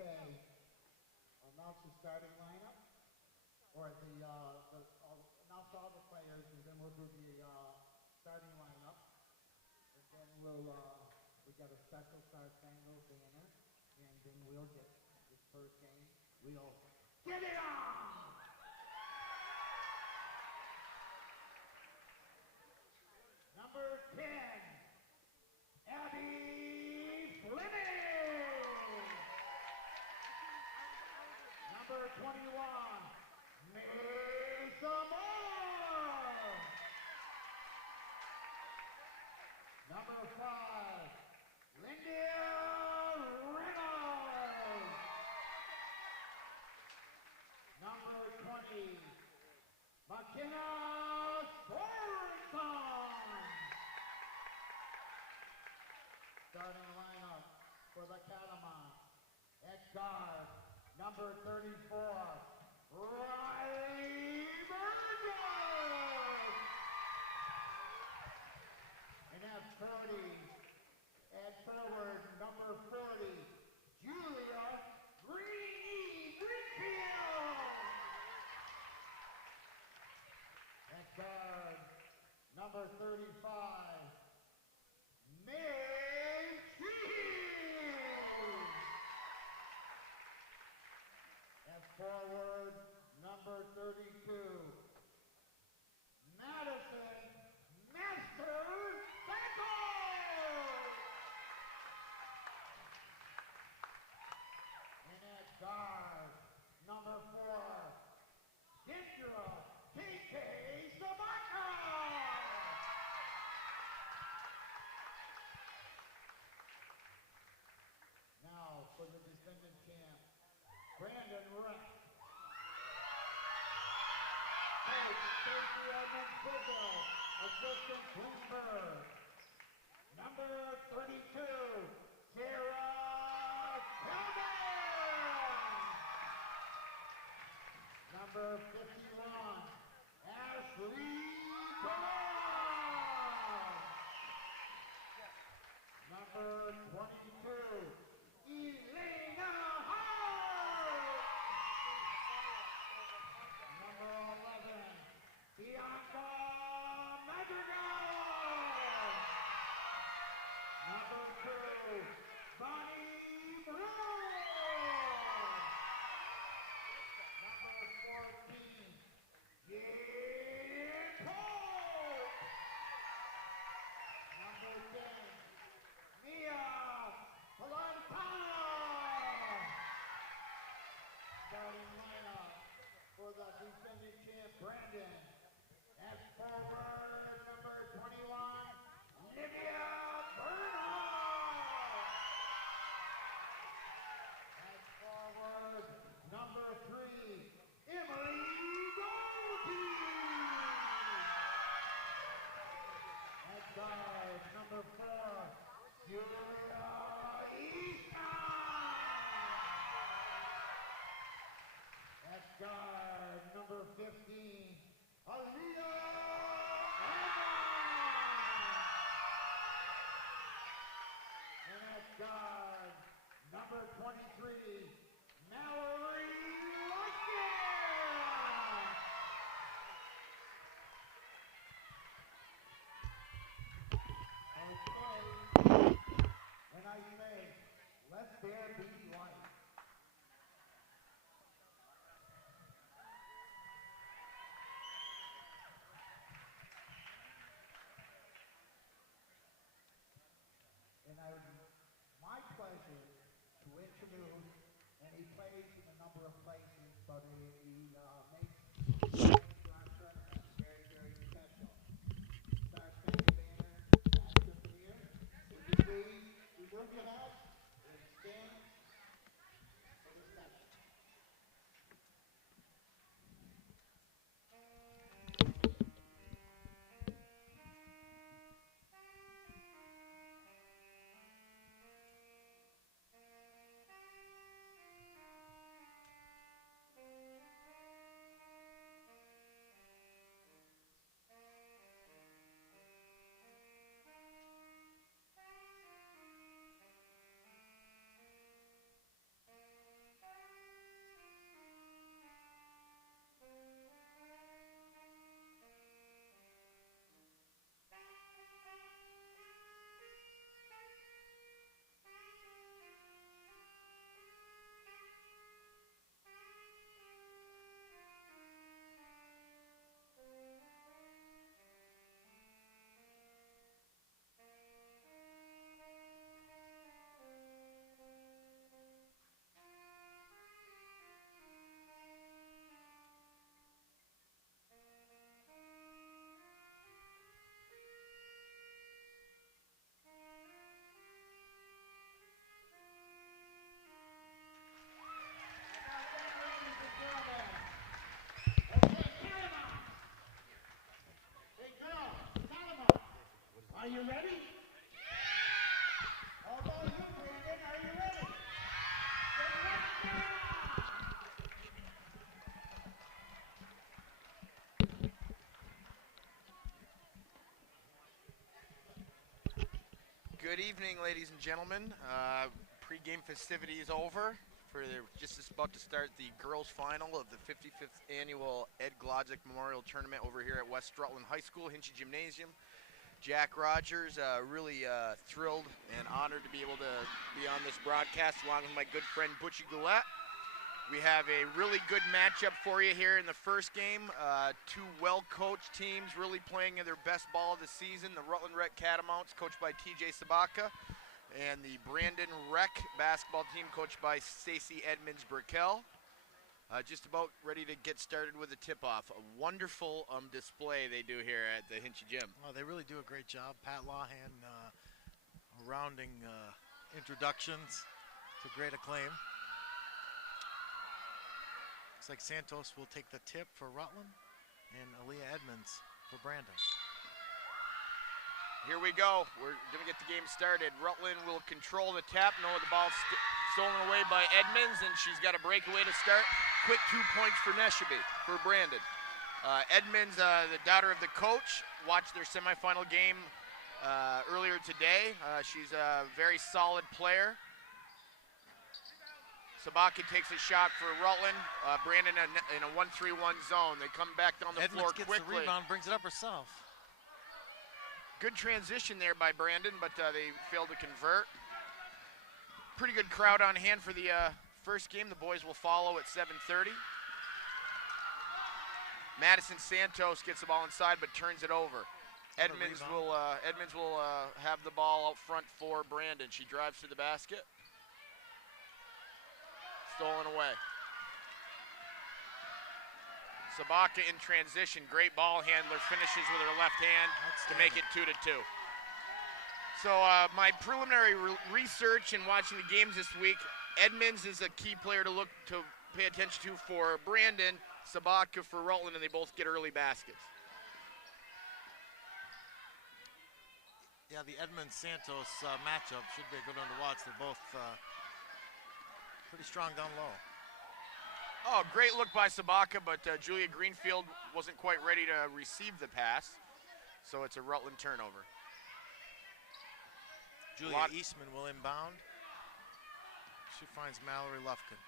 Okay, announce the starting lineup, or announce all the players, and then we'll do the starting lineup, and then we got a special Star Spangled Banner, and then we'll get this first game. We'll get it on! Number 10, Abby Fleming. Number 21, Mesa Moore. Number 5, Lindy Reynolds. Number 20, McKenna Sorensen. Starting lineup for the Catamounts. At guard, number 34, Riley Burgess. And at forward, number 40, Julia Greenfield. At guard, number 35, May Sheehan. At forward, number 32, Madison Masters Beckles. And at guard, number 4, Kendra K.K. Sabaka. Now for the defending champ, Brandon Reck. Coach Stacy assistant Bloomberg. Number 32, Sarah Kelvin. Number 51, Ashley Collins. Number 22, Elena Hart. Number 11, Bianca Madrigal. Number 2, Bonnie Brewer. Number 14, Jen Polk. Number 10, Mia Palantana. Starting lineup for the defending champ, Brandon. At forward, number 21, Lydia Bernal. At forward, number 3, Emily Goldie. At guard, number 4, Julia Easton. At guard, number 15, Aaliyah Evans. And at guard, number 23, Mallory Luckett. Okay, and I say, let there be light. And my pleasure to introduce, and he plays in a number of places, but he makes our tournament very, very special. Star Spangled Banner, Master Premier. Would you please remove your hat and stand for the session? Good evening, ladies and gentlemen. Pre-game festivities over. They're just about to start the girls' final of the 55th annual Ed Glodzik Memorial Tournament over here at West Rutland High School, Hinchy Gymnasium. Jack Rogers, really thrilled and honored to be able to be on this broadcast along with my good friend Butchie Goulet. We have a really good matchup for you here in the first game. Two well-coached teams really playing their best ball of the season. The Rutland Rec Catamounts, coached by TJ Sabaka, and the Brandon Rec basketball team, coached by Stacy Edmonds-Burkell. Just about ready to get started with the tip-off. A wonderful display they do here at the Hinchy Gym. Well, they really do a great job. Pat Lawhan, rounding introductions to great acclaim. Looks like Santos will take the tip for Rutland and Aaliyah Edmonds for Brandon. Here we go. We're going to get the game started. Rutland will control the tap. No, the ball's stolen away by Edmonds, and she's got a breakaway to start. Quick 2 points for Neshaby, for Brandon. Edmonds, the daughter of the coach, watched their semifinal game earlier today. She's a very solid player. Sabaka takes a shot for Rutland. Brandon in a 1-3-1 zone. They come back down the floor quickly. Edmonds gets the rebound, brings it up herself. Good transition there by Brandon, but they failed to convert. Pretty good crowd on hand for the first game. The boys will follow at 7:30. Madison Santos gets the ball inside, but turns it over. Edmonds will have the ball out front for Brandon. She drives to the basket. Stolen away. Sabaka in transition, great ball handler, finishes with her left hand to make it 2-2. So my preliminary research and watching the games this week, Edmonds is a key player to pay attention to for Brandon, Sabaka for Rutland, and they both get early baskets. Yeah, the Edmonds-Santos matchup should be a good one to watch. They're both pretty strong down low. Oh, great look by Sabaka, but Julia Greenfield wasn't quite ready to receive the pass, so it's a Rutland turnover. Julia Eastman will inbound. She finds Mallory Lufkin.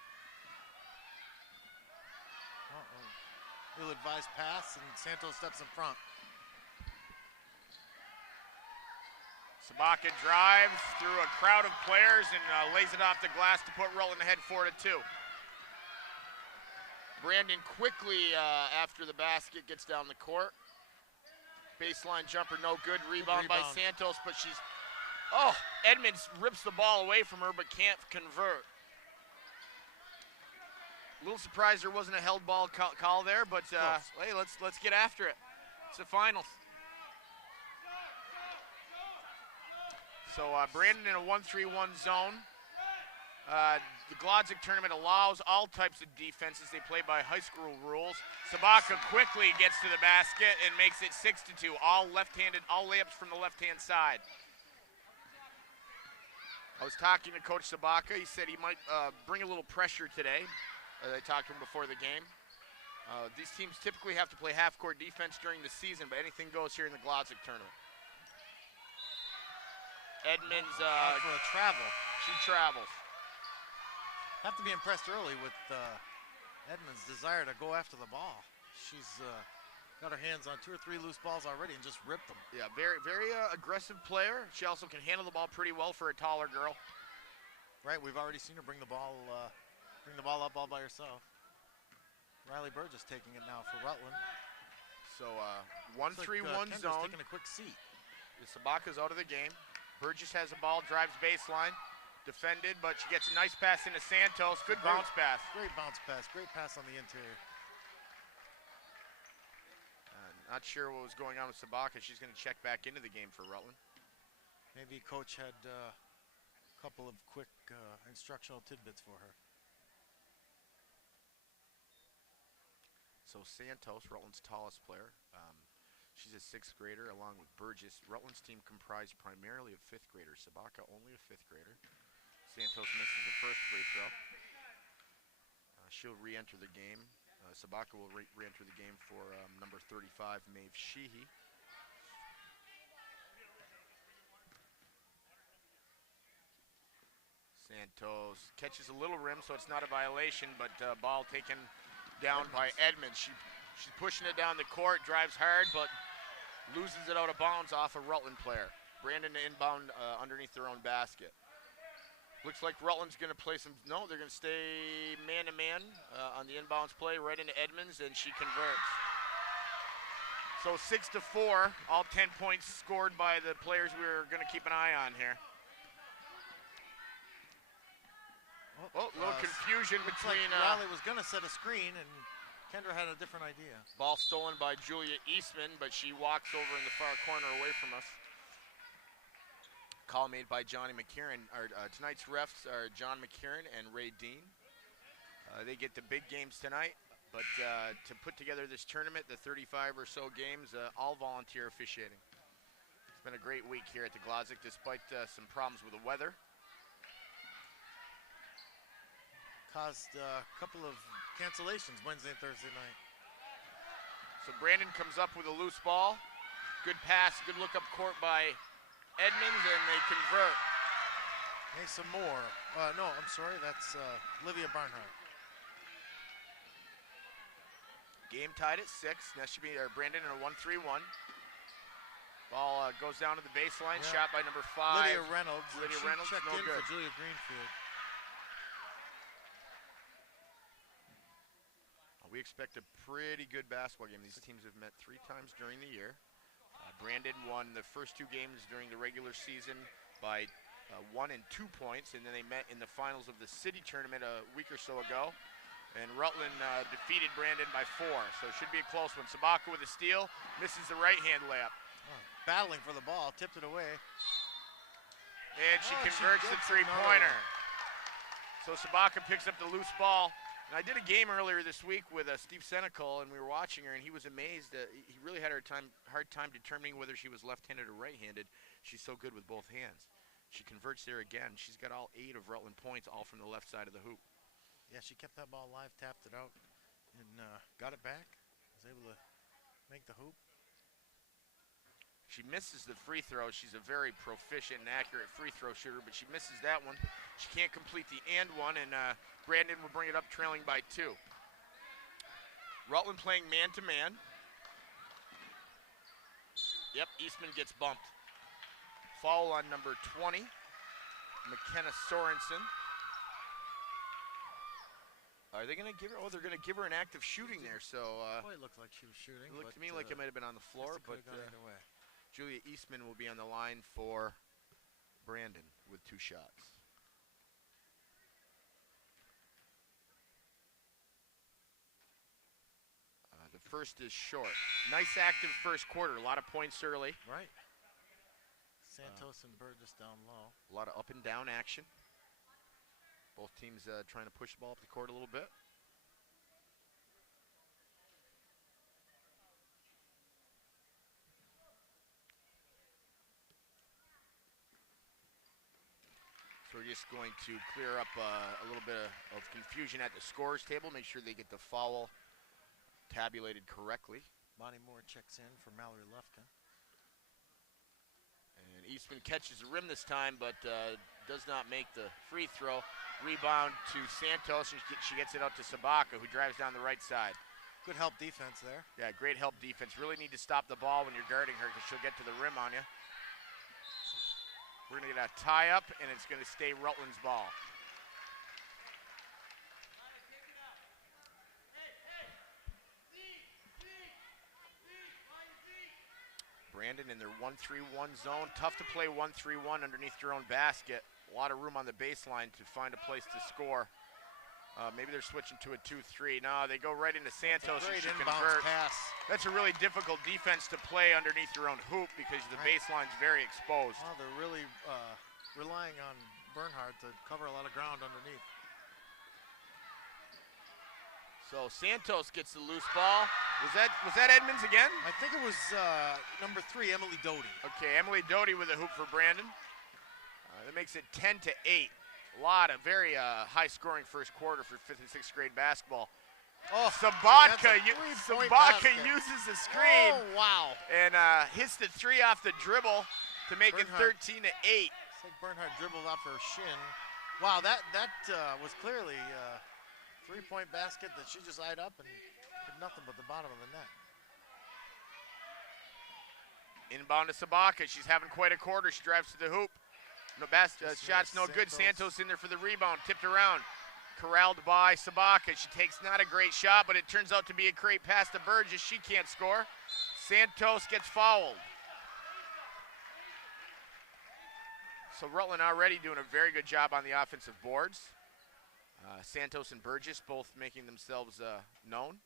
Ill-advised pass, and Santos steps in front. Sabaka drives through a crowd of players and lays it off the glass to put Rutland ahead 4-2. Brandon quickly, after the basket, gets down the court. Baseline jumper, no good. Rebound by Santos, but she's... Oh, Edmonds rips the ball away from her, but can't convert. A little surprised there wasn't a held ball call there, but hey, let's get after it. It's the finals. So Brandon in a 1-3-1 zone. The Glodzik tournament allows all types of defenses. They play by high school rules. Sabaka quickly gets to the basket and makes it 6-2. All left-handed, all layups from the left-hand side. I was talking to Coach Sabaka. He said he might bring a little pressure today. I talked to him before the game. These teams typically have to play half-court defense during the season, but anything goes here in the Glodzik tournament. Edmonds for a travel. She travels. Have to be impressed early with Edmonds' desire to go after the ball. She's got her hands on 2 or 3 loose balls already and just ripped them. Yeah, very aggressive player. She also can handle the ball pretty well for a taller girl. Right, we've already seen her bring the ball up all by herself. Riley Burgess taking it now for Rutland. So 1-3-1 zone. Taking a quick seat. Sabaka's out of the game. Burgess has the ball, drives baseline, defended, but she gets a nice pass into Santos. Good bounce pass. Great bounce pass. Great pass on the interior. Not sure what was going on with Sabaka. She's going to check back into the game for Rutland. Maybe coach had a couple of quick instructional tidbits for her. So Santos, Rutland's tallest player. She's a 6th grader along with Burgess. Rutland's team comprised primarily of 5th graders. Sabaka only a 5th grader. Santos misses the first free throw. She'll re-enter the game. Sabaka will re-enter the game for number 35, Maeve Sheehy. Santos catches a little rim, so it's not a violation, but ball taken down by Edmonds. She's pushing it down the court, drives hard, but loses it out of bounds off a Rutland player. Brandon inbound underneath their own basket. Looks like Rutland's going to play some, no, they're going to stay man-to-man on the inbounds play right into Edmonds, and she converts. So 6-4, all 10 points scored by the players we're going to keep an eye on here. Oh, a little confusion between... Riley was going to set a screen, and Kendra had a different idea. Ball stolen by Julia Eastman, but she walks over in the far corner away from us. Call made by Johnny McKieran. Tonight's refs are John McKieran and Ray Dean. They get the big games tonight, but to put together this tournament, the 35 or so games, all volunteer officiating. It's been a great week here at the Glodzik, despite some problems with the weather. Caused a couple of cancellations Wednesday and Thursday night. So Brandon comes up with a loose ball. Good pass, good look up court by Edmonds, and they convert. Hey, some more. No, I'm sorry, that's Livia Barnhart. Game tied at 6. That should be Brandon in a 1-3-1. Ball goes down to the baseline, shot by number 5. Lydia Reynolds. Lydia Reynolds, checked no in good. for Julia Greenfield. We expect a pretty good basketball game. These teams have met 3 times during the year. Brandon won the first 2 games during the regular season by 1 and 2 points, and then they met in the finals of the city tournament a week or so ago. And Rutland defeated Brandon by 4, so it should be a close one. Sabaka with a steal, misses the right-hand layup. Battling for the ball, tipped it away. And she converts the 3-pointer. So Sabaka picks up the loose ball. And I did a game earlier this week with Steve Senecal, and we were watching her, and he was amazed. He really had a hard time determining whether she was left-handed or right-handed. She's so good with both hands. She converts there again. She's got all 8 of Rutland points, all from the left side of the hoop. Yeah, she kept that ball alive, tapped it out, and got it back. Was able to make the hoop. She misses the free throw. She's a very proficient and accurate free throw shooter, but she misses that one. She can't complete the and one, and Brandon will bring it up trailing by 2. Rutland playing man-to-man. Yep, Eastman gets bumped. Foul on number 20, McKenna Sorensen. Are they going to give her? Oh, they're going to give her an active shooting there. So Boy, it looked like she was shooting. it looked to me like it might have been on the floor, but Julia Eastman will be on the line for Brandon with 2 shots. The first is short. Nice active first quarter. A lot of points early. Right. Santos and Burgess down low. A lot of up and down action. Both teams trying to push the ball up the court a little bit. So we're just going to clear up a little bit of confusion at the scorers table, make sure they get the foul tabulated correctly. Bonnie Moore checks in for Mallory Lufkin. And Eastman catches the rim this time, but does not make the free throw. Rebound to Santos, and she gets it out to Sabaka, who drives down the right side. Good help defense there. Yeah, great help defense. Really need to stop the ball when you're guarding her because she'll get to the rim on you. We're going to get a tie-up, and it's going to stay Rutland's ball. Brandon in their 1-3-1 zone. Tough to play 1-3-1 underneath your own basket. A lot of room on the baseline to find a place to score. Maybe they're switching to a 2-3. No, they go right into Santos and she converts. Pass. That's a really difficult defense to play underneath your own hoop because the baseline's very exposed. Well, they're really relying on Bernhardt to cover a lot of ground underneath. So Santos gets the loose ball. Was that Edmonds again? I think it was number 3, Emily Doty. Okay, Emily Doty with a hoop for Brandon. That makes it 10-8. A lot of very high-scoring first quarter for 5th and 6th grade basketball. Oh, Sabaka uses the screen. Oh, wow. And hits the 3 off the dribble to make it 13-8. It's like Bernhardt dribbled off her shin, Wow, that was clearly a three-point basket that she just eyed up and did nothing but the bottom of the net. Inbound to Sabaka. She's having quite a quarter. She drives to the hoop. No shot's no good. Santos in there for the rebound. Tipped around. Corralled by Sabaka. She takes not a great shot, but it turns out to be a great pass to Burgess. She can't score. Santos gets fouled. So Rutland already doing a very good job on the offensive boards. Santos and Burgess both making themselves known.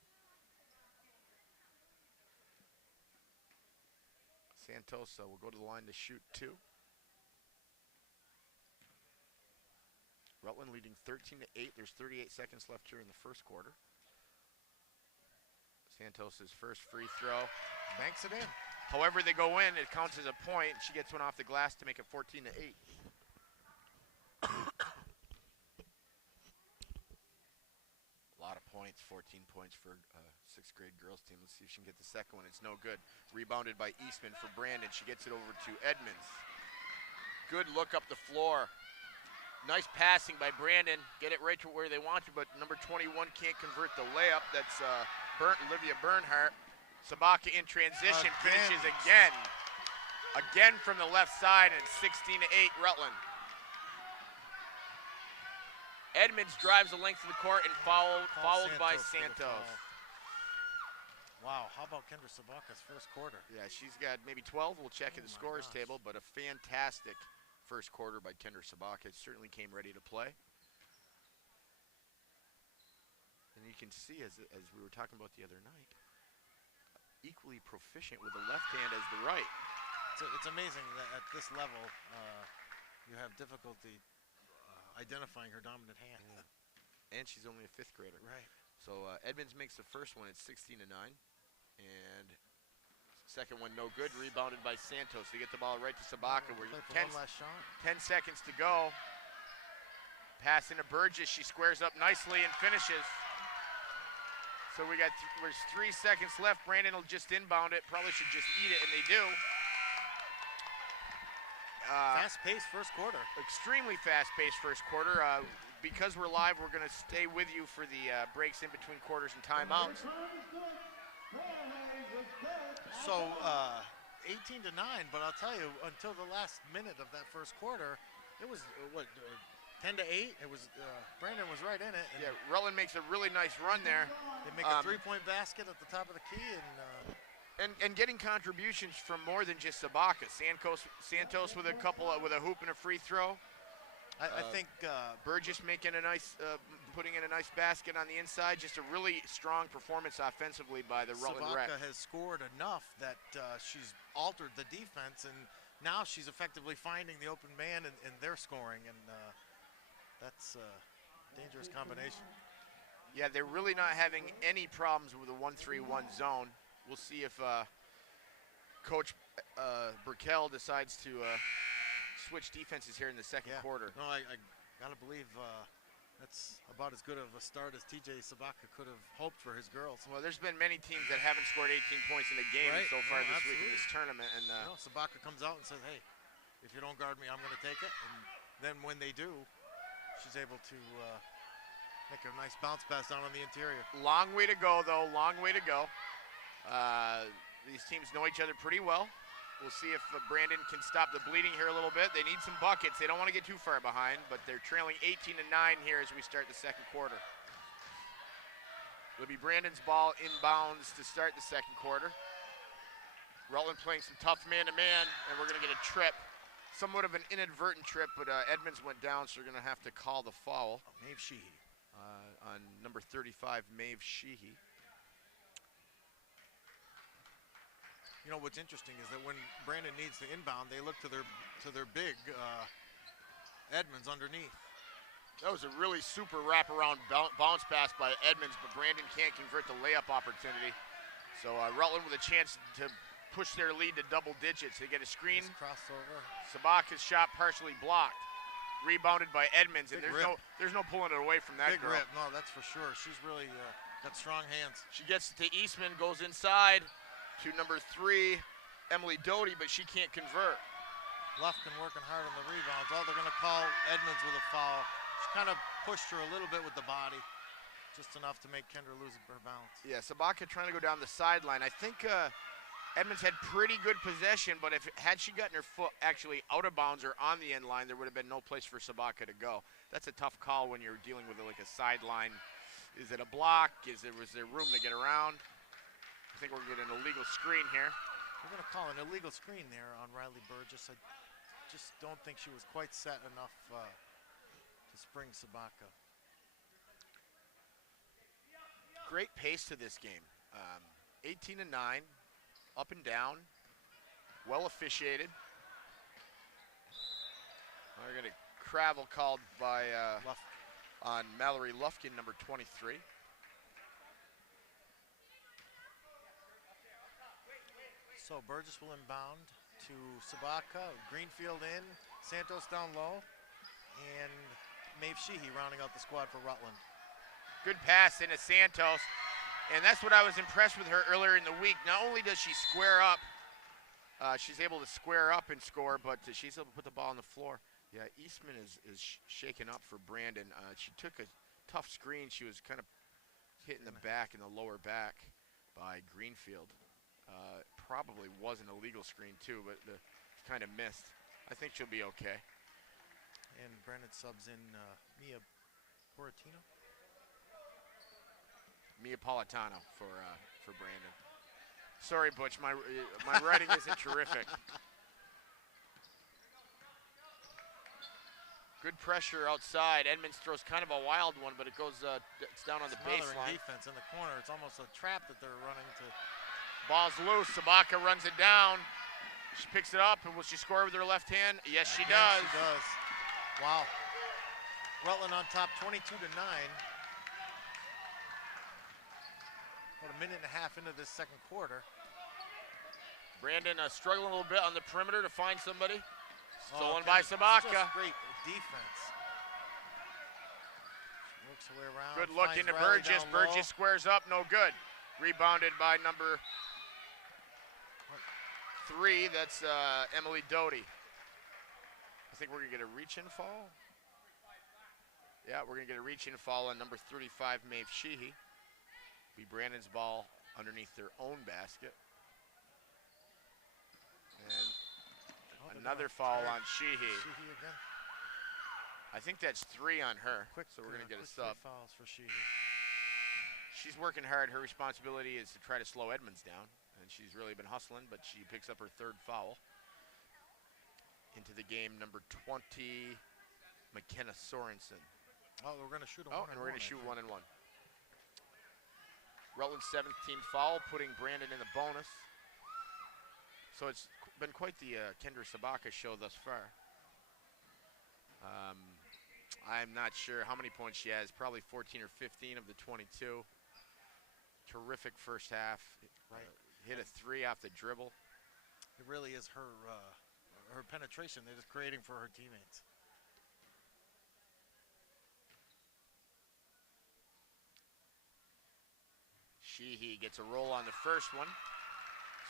Santos will go to the line to shoot 2. Rutland leading 13-8. There's 38 seconds left here in the first quarter. Santos' first free throw. Banks it in. However they go in, it counts as a point. She gets one off the glass to make it 14-8. A lot of points, 14 points for 6th grade girls team. Let's see if she can get the second one. It's no good. Rebounded by Eastman for Brandon. She gets it over to Edmonds. Good look up the floor. Nice passing by Brandon. Get it right to where they want to, but number 21 can't convert the layup. That's Olivia Bernhardt. Sabaka in transition, finishes again. Again from the left side, and it's 16-8 Rutland. Edmonds drives the length of the court and fouled by Santos. Wow, how about Kendra Sabaka's first quarter? Yeah, she's got maybe 12. We'll check in the scorers table, but a fantastic first quarter by Kendra Sabaka. Certainly came ready to play. And you can see, as we were talking about the other night, equally proficient with the left hand as the right. It's amazing that at this level, you have difficulty identifying her dominant hand. Yeah. And she's only a 5th grader. Right. So Edmonds makes the first one. It's 16-9. And second one no good. Rebounded by Santos. They get the ball right to Sabaka. Where one last shot. 10 seconds to go. Pass into Burgess. She squares up nicely and finishes. So there's 3 seconds left. Brandon will just inbound it. Probably should just eat it, and they do. Fast-paced first quarter. Extremely fast-paced first quarter. Because we're live, we're going to stay with you for the breaks in between quarters and timeouts. So 18-9, but I'll tell you, until the last minute of that first quarter, it was 10-8. It was Brandon was right in it. Yeah, Rutland makes a really nice run there. They make a 3-point basket at the top of the key, and getting contributions from more than just Sabaka. Santos with a hoop and a free throw. I think Burgess making a nice, putting in a nice basket on the inside. Just a really strong performance offensively by the Rutland Rec. Sabaka has scored enough that she's altered the defense, and now she's effectively finding the open man and they're scoring, and that's a dangerous combination. Yeah, they're really not having any problems with the 1-3-1 zone. We'll see if Coach Burkell decides to switch defenses here in the second quarter. No, I gotta believe that's about as good of a start as TJ Sabaka could have hoped for his girls. Well, there's been many teams that haven't scored 18 points in a game so far this week in this tournament. And Sabaka comes out and says, hey, if you don't guard me, I'm gonna take it. And then when they do, she's able to make a nice bounce pass down on the interior. Long way to go, though, long way to go. These teams know each other pretty well. We'll see if Brandon can stop the bleeding here a little bit. They need some buckets. They don't want to get too far behind, but they're trailing 18-9 here as we start the second quarter. It'll be Brandon's ball inbounds to start the second quarter. Rutland playing some tough man-to-man, and we're going to get a trip. Somewhat of an inadvertent trip, but Edmonds went down, so we're going to have to call the foul. Maeve Sheehy. On number 35, Maeve Sheehy. You know what's interesting is that when Brandon needs to inbound, they look to their big Edmonds underneath. That was a really super wraparound bounce pass by Edmonds, but Brandon can't convert the layup opportunity. So Rutland with a chance to push their lead to double digits. They get a screen. Nice crossover. Sabaka's shot partially blocked. Rebounded by Edmonds, and there's no pulling it away from that big girl. Rip, no, that's for sure. She's really got strong hands. She gets to Eastman, goes inside to number 3, Emily Doty, but she can't convert. Lufkin working hard on the rebounds. Oh, they're going to call Edmonds with a foul. She kind of pushed her a little bit with the body, just enough to make Kendra lose her balance. Yeah, Sabaka trying to go down the sideline. I think Edmonds had pretty good possession, but had she gotten her foot actually out of bounds or on the end line, there would have been no place for Sabaka to go. That's a tough call when you're dealing with like a sideline. Is it a block? Was there room to get around? I think we're getting an illegal screen here. We're going to call an illegal screen there on Riley Burgess. I just don't think she was quite set enough to spring Sabaka. Great pace to this game. 18-9, up and down, well officiated. We're going to travel called by on Mallory Lufkin, number 23. So Burgess will inbound to Sabaka, Greenfield in, Santos down low, and Maeve Sheehy rounding out the squad for Rutland. Good pass into Santos, and that's what I was impressed with her earlier in the week. Not only does she square up, she's able to square up and score, but she's able to put the ball on the floor. Yeah, Eastman is shaken up for Brandon. She took a tough screen. She was kind of hitting the back in the lower back by Greenfield. Probably was an illegal screen too, but kind of missed. I think she'll be okay. And Brandon subs in Mia Poratino. Mia Politano for Brandon. Sorry, Butch, my writing isn't terrific. Good pressure outside. Edmonds throws kind of a wild one, but it goes it's down on the baseline. Defense in the corner. It's almost a trap that they're running to. Ball's loose. Sabaka runs it down. She picks it up, and will she score with her left hand? Yes, she does. She does. Wow. Rutland on top, 22-9. About a minute and a half into this second quarter. Brandon struggling a little bit on the perimeter to find somebody. Stolen by Sabaka. Just great defense. She works her way around. Good look into Burgess. Burgess squares up, no good. Rebounded by number 3, that's Emily Doty. I think we're gonna get a reach-in foul. Yeah, we're gonna get a reach-in foul on number 35, Maeve Sheehy. Be Brandon's ball underneath their own basket. And another foul on Sheehy. Sheehy again. I think that's 3 on her, so we're gonna get a sub. Fouls for Sheehy. She's working hard. Her responsibility is to try to slow Edmonds down, and she's really been hustling, but she picks up her 3rd foul. Into the game, number 20, McKenna Sorensen. Oh, we're going to shoot a and we're going to shoot 1 and 1. Rutland's 17th foul, putting Brandon in the bonus. So it's been quite the Kendra Sabaka show thus far. I'm not sure how many points she has, probably 14 or 15 of the 22. Terrific first half. Right. Hit a 3 off the dribble. It really is her penetration that is creating for her teammates. Sheehy gets a roll on the first one,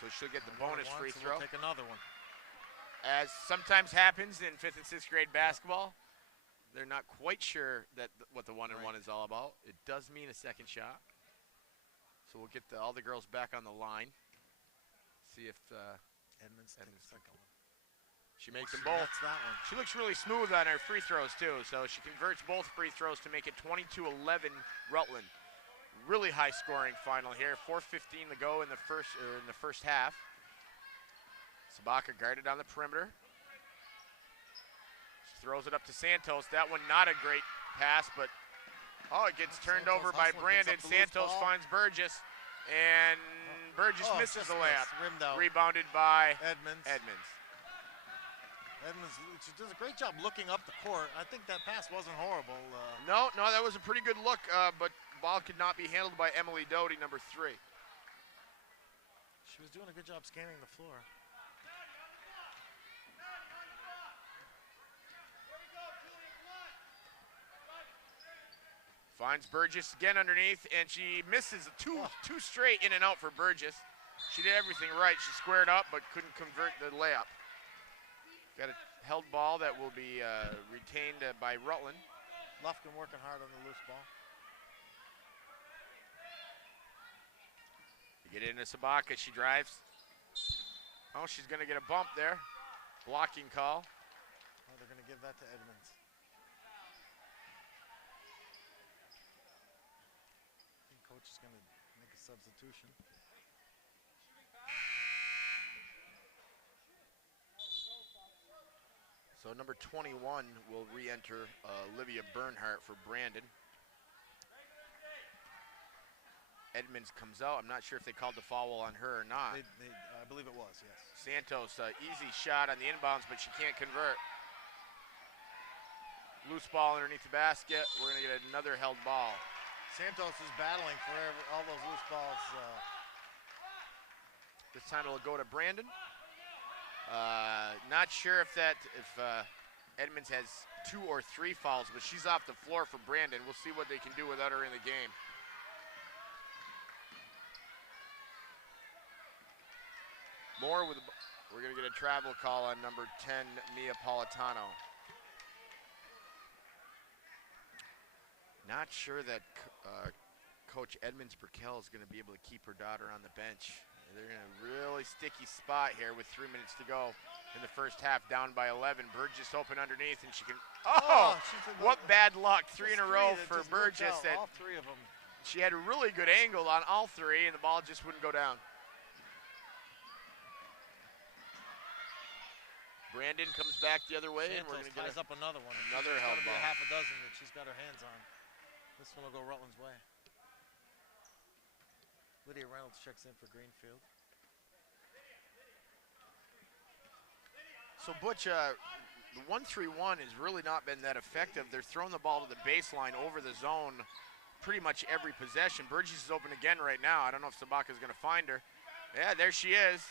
so she'll get the bonus free throw. We'll take another one. As sometimes happens in 5th and 6th grade basketball, they're not quite sure what the 1 and 1 is all about. It does mean a second shot. So we'll get all the girls back on the line. See if Edmonds takes the second one. She makes them both. That's that one. She looks really smooth on her free throws too. So she converts both free throws to make it 22-11 Rutland. Really high scoring final here. 4:15 to go in the first half. Sabaka guarded on the perimeter. She throws it up to Santos. That one not a great pass, but it gets turned over by Brandon. Santos finds Burgess, and Burgess misses the layup. Rebounded by Edmonds. She does a great job looking up the court. I think that pass wasn't horrible. No, that was a pretty good look, but ball could not be handled by Emily Doty, number 3. She was doing a good job scanning the floor. Finds Burgess again underneath, and she misses two straight in and out for Burgess. She did everything right. She squared up, but couldn't convert the layup. Got a held ball that will be retained by Rutland. Lufkin working hard on the loose ball. You get into Sabaka, she drives. Oh, she's gonna get a bump there. Blocking call. Oh, they're gonna give that to Edmonds. I think coach is gonna make a substitution. So number 21 will re-enter Olivia Bernhardt for Brandon. Edmonds comes out. I'm not sure if they called the foul on her or not. I believe it was, yes. Santos, easy shot on the inbounds, but she can't convert. Loose ball underneath the basket. We're gonna get another held ball. Santos is battling for all those loose balls. This time it'll go to Brandon. Not sure if Edmonds has 2 or 3 fouls, but she's off the floor for Brandon. We'll see what they can do without her in the game. We're going to get a travel call on number 10, Mia Politano. Not sure that Coach Edmonds Burkell is going to be able to keep her daughter on the bench. They're in a really sticky spot here with 3 minutes to go in the first half, down by 11. Burgess open underneath, and she can. Oh, what bad luck! 3 in a row for Burgess. All 3 of them. She had a really good angle on all 3, and the ball just wouldn't go down. Brandon comes back the other way, Santos and we're going to get up another one. Another held ball. Be a half a dozen that she's got her hands on. This one will go Rutland's way. Lydia Reynolds checks in for Greenfield. So Butch, the 1-3-1 has really not been that effective. They're throwing the ball to the baseline over the zone pretty much every possession. Burgess is open again right now. I don't know if Sabaka's going to find her. Yeah, there she is.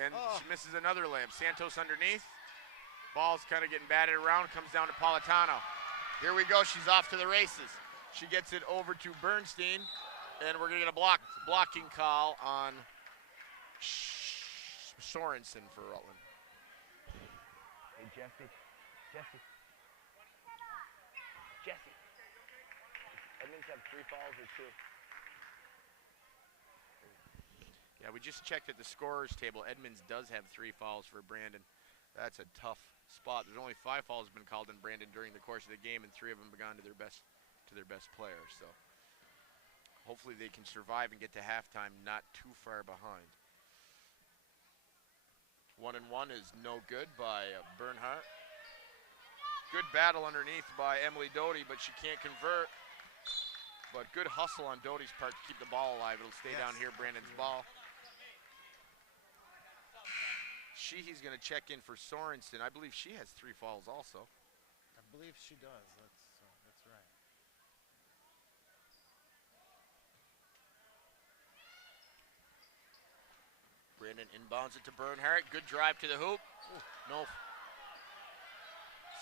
And she misses another layup. Santos underneath. Ball's kind of getting batted around. Comes down to Politano. Here we go. She's off to the races. She gets it over to Bernstein. And we're going to get a blocking call on Sorensen for Rutland. Hey, Jesse. Edmonds have 3 fouls or 2. Yeah, we just checked at the scorers table. Edmonds does have 3 fouls for Brandon. That's a tough spot. There's only 5 fouls been called in Brandon during the course of the game, and 3 of them have gone to their best player. So hopefully they can survive and get to halftime not too far behind. 1-1 is no good by Bernhardt. Good battle underneath by Emily Doty, but she can't convert. But good hustle on Doty's part to keep the ball alive. It'll stay down here, Brandon's ball. Sheehy's going to check in for Sorensen. I believe she has 3 fouls also. I believe she does. That's right. Brandon inbounds it to Bernhardt. Good drive to the hoop. No.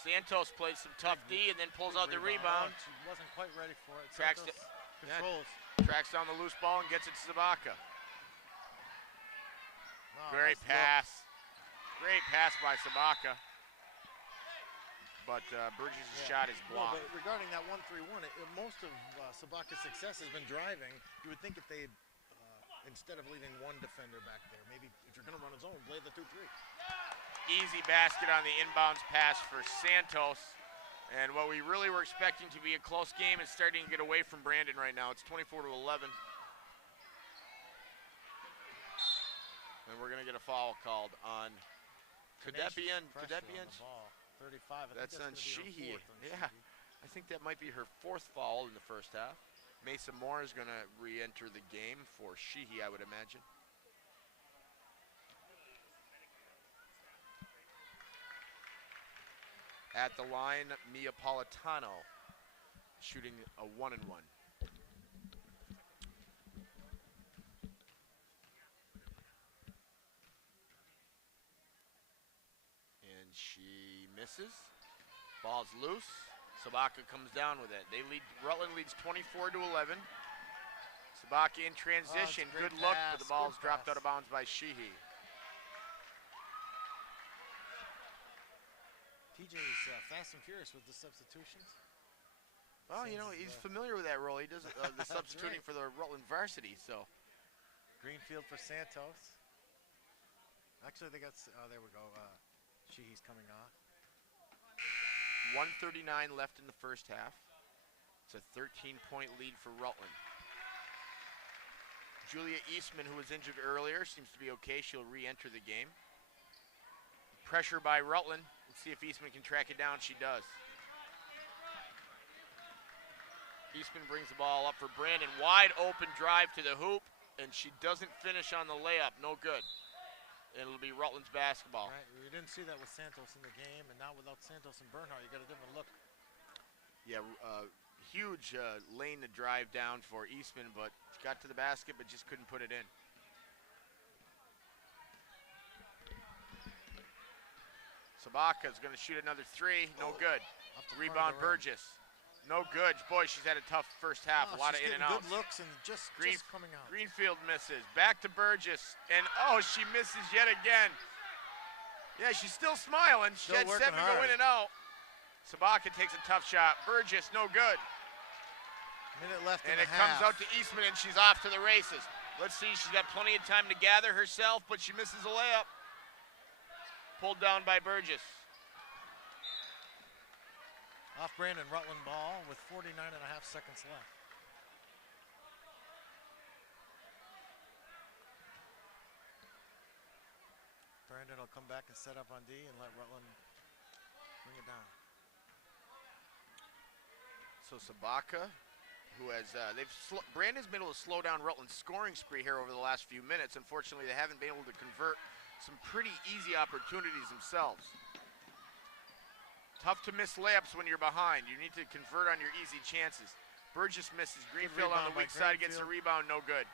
Santos plays some tough D and then pulls out the rebound. She wasn't quite ready for it. Tracks down the loose ball and gets it to Sabaka. Great pass. Great pass by Sabaka. But Burgess' shot is blocked. But regarding that 1-3-1, most of Sabaka's success has been driving. You would think if they, instead of leaving one defender back there, maybe if you're going to run a zone, play the 2-3. Easy basket on the inbounds pass for Santos. And what we really were expecting to be a close game is starting to get away from Brandon right now. It's 24-11. And we're going to get a foul called on. Could that be on 35. That's on Sheehy. Yeah, I think that might be her 4th foul in the first half. Mesa Moore is going to re-enter the game for Sheehy, I would imagine. At the line, Mia Politano shooting a 1-1. And she misses. Ball's loose. Sabaka comes down with it. Rutland leads 24-11. Sabaka in transition. Good look, but the ball's dropped out of bounds by Sheehy. TJ's fast and furious with the substitutions. Well, you know, he's familiar with that role. He does the substituting for the Rutland varsity, so. Greenfield for Santos. Actually, they got, there we go. Sheehy's coming off. 1:39 left in the first half. It's a 13-point lead for Rutland. Julia Eastman, who was injured earlier, seems to be okay. She'll re-enter the game. Pressure by Rutland. Let's see if Eastman can track it down. She does. Eastman brings the ball up for Brandon. Wide open drive to the hoop, and she doesn't finish on the layup. No good. And it'll be Rutland's basketball. Right, we didn't see that with Santos in the game, and now without Santos and Bernhardt, you got a different look. Yeah, huge lane to drive down for Eastman, but got to the basket, but just couldn't put it in. Sabaka's going to shoot another three. No good. Rebound Burgess. No good. Boy, she's had a tough first half. A lot of in and outs. Good looks and just coming out. Greenfield misses. Back to Burgess. And she misses yet again. Yeah, she's still smiling. She had 7 go in and out. Sabaka takes a tough shot. Burgess, no good. Minute left and it comes out to Eastman, and she's off to the races. Let's see, she's got plenty of time to gather herself, but she misses a layup. Pulled down by Burgess. Off Brandon Rutland ball with 49.5 seconds left. Brandon will come back and set up on D and let Rutland bring it down. So Sabaka, who has, Brandon's been able to slow down Rutland's scoring spree here over the last few minutes. Unfortunately, they haven't been able to convert some pretty easy opportunities themselves. Tough to miss layups when you're behind. You need to convert on your easy chances. Burgess misses. Greenfield on the weak side gets a rebound, no good.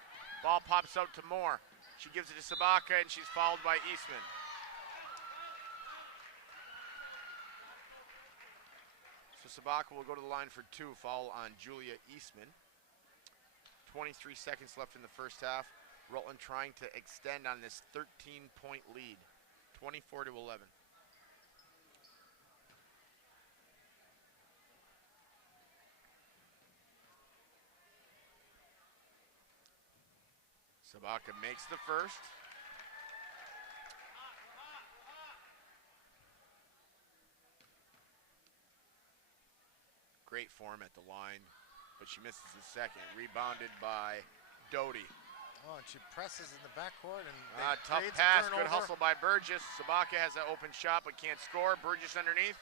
Ball pops out to Moore. She gives it to Sabaka, and she's fouled by Eastman. So Sabaka will go to the line for 2, foul on Julia Eastman. 23 seconds left in the first half. Rutland trying to extend on this 13-point lead, 24-11. Sabaka makes the first. Great form at the line, but she misses the second. Rebounded by Doty. Oh, and she presses in the backcourt and tough pass, good hustle by Burgess. Sabaka has an open shot but can't score. Burgess underneath.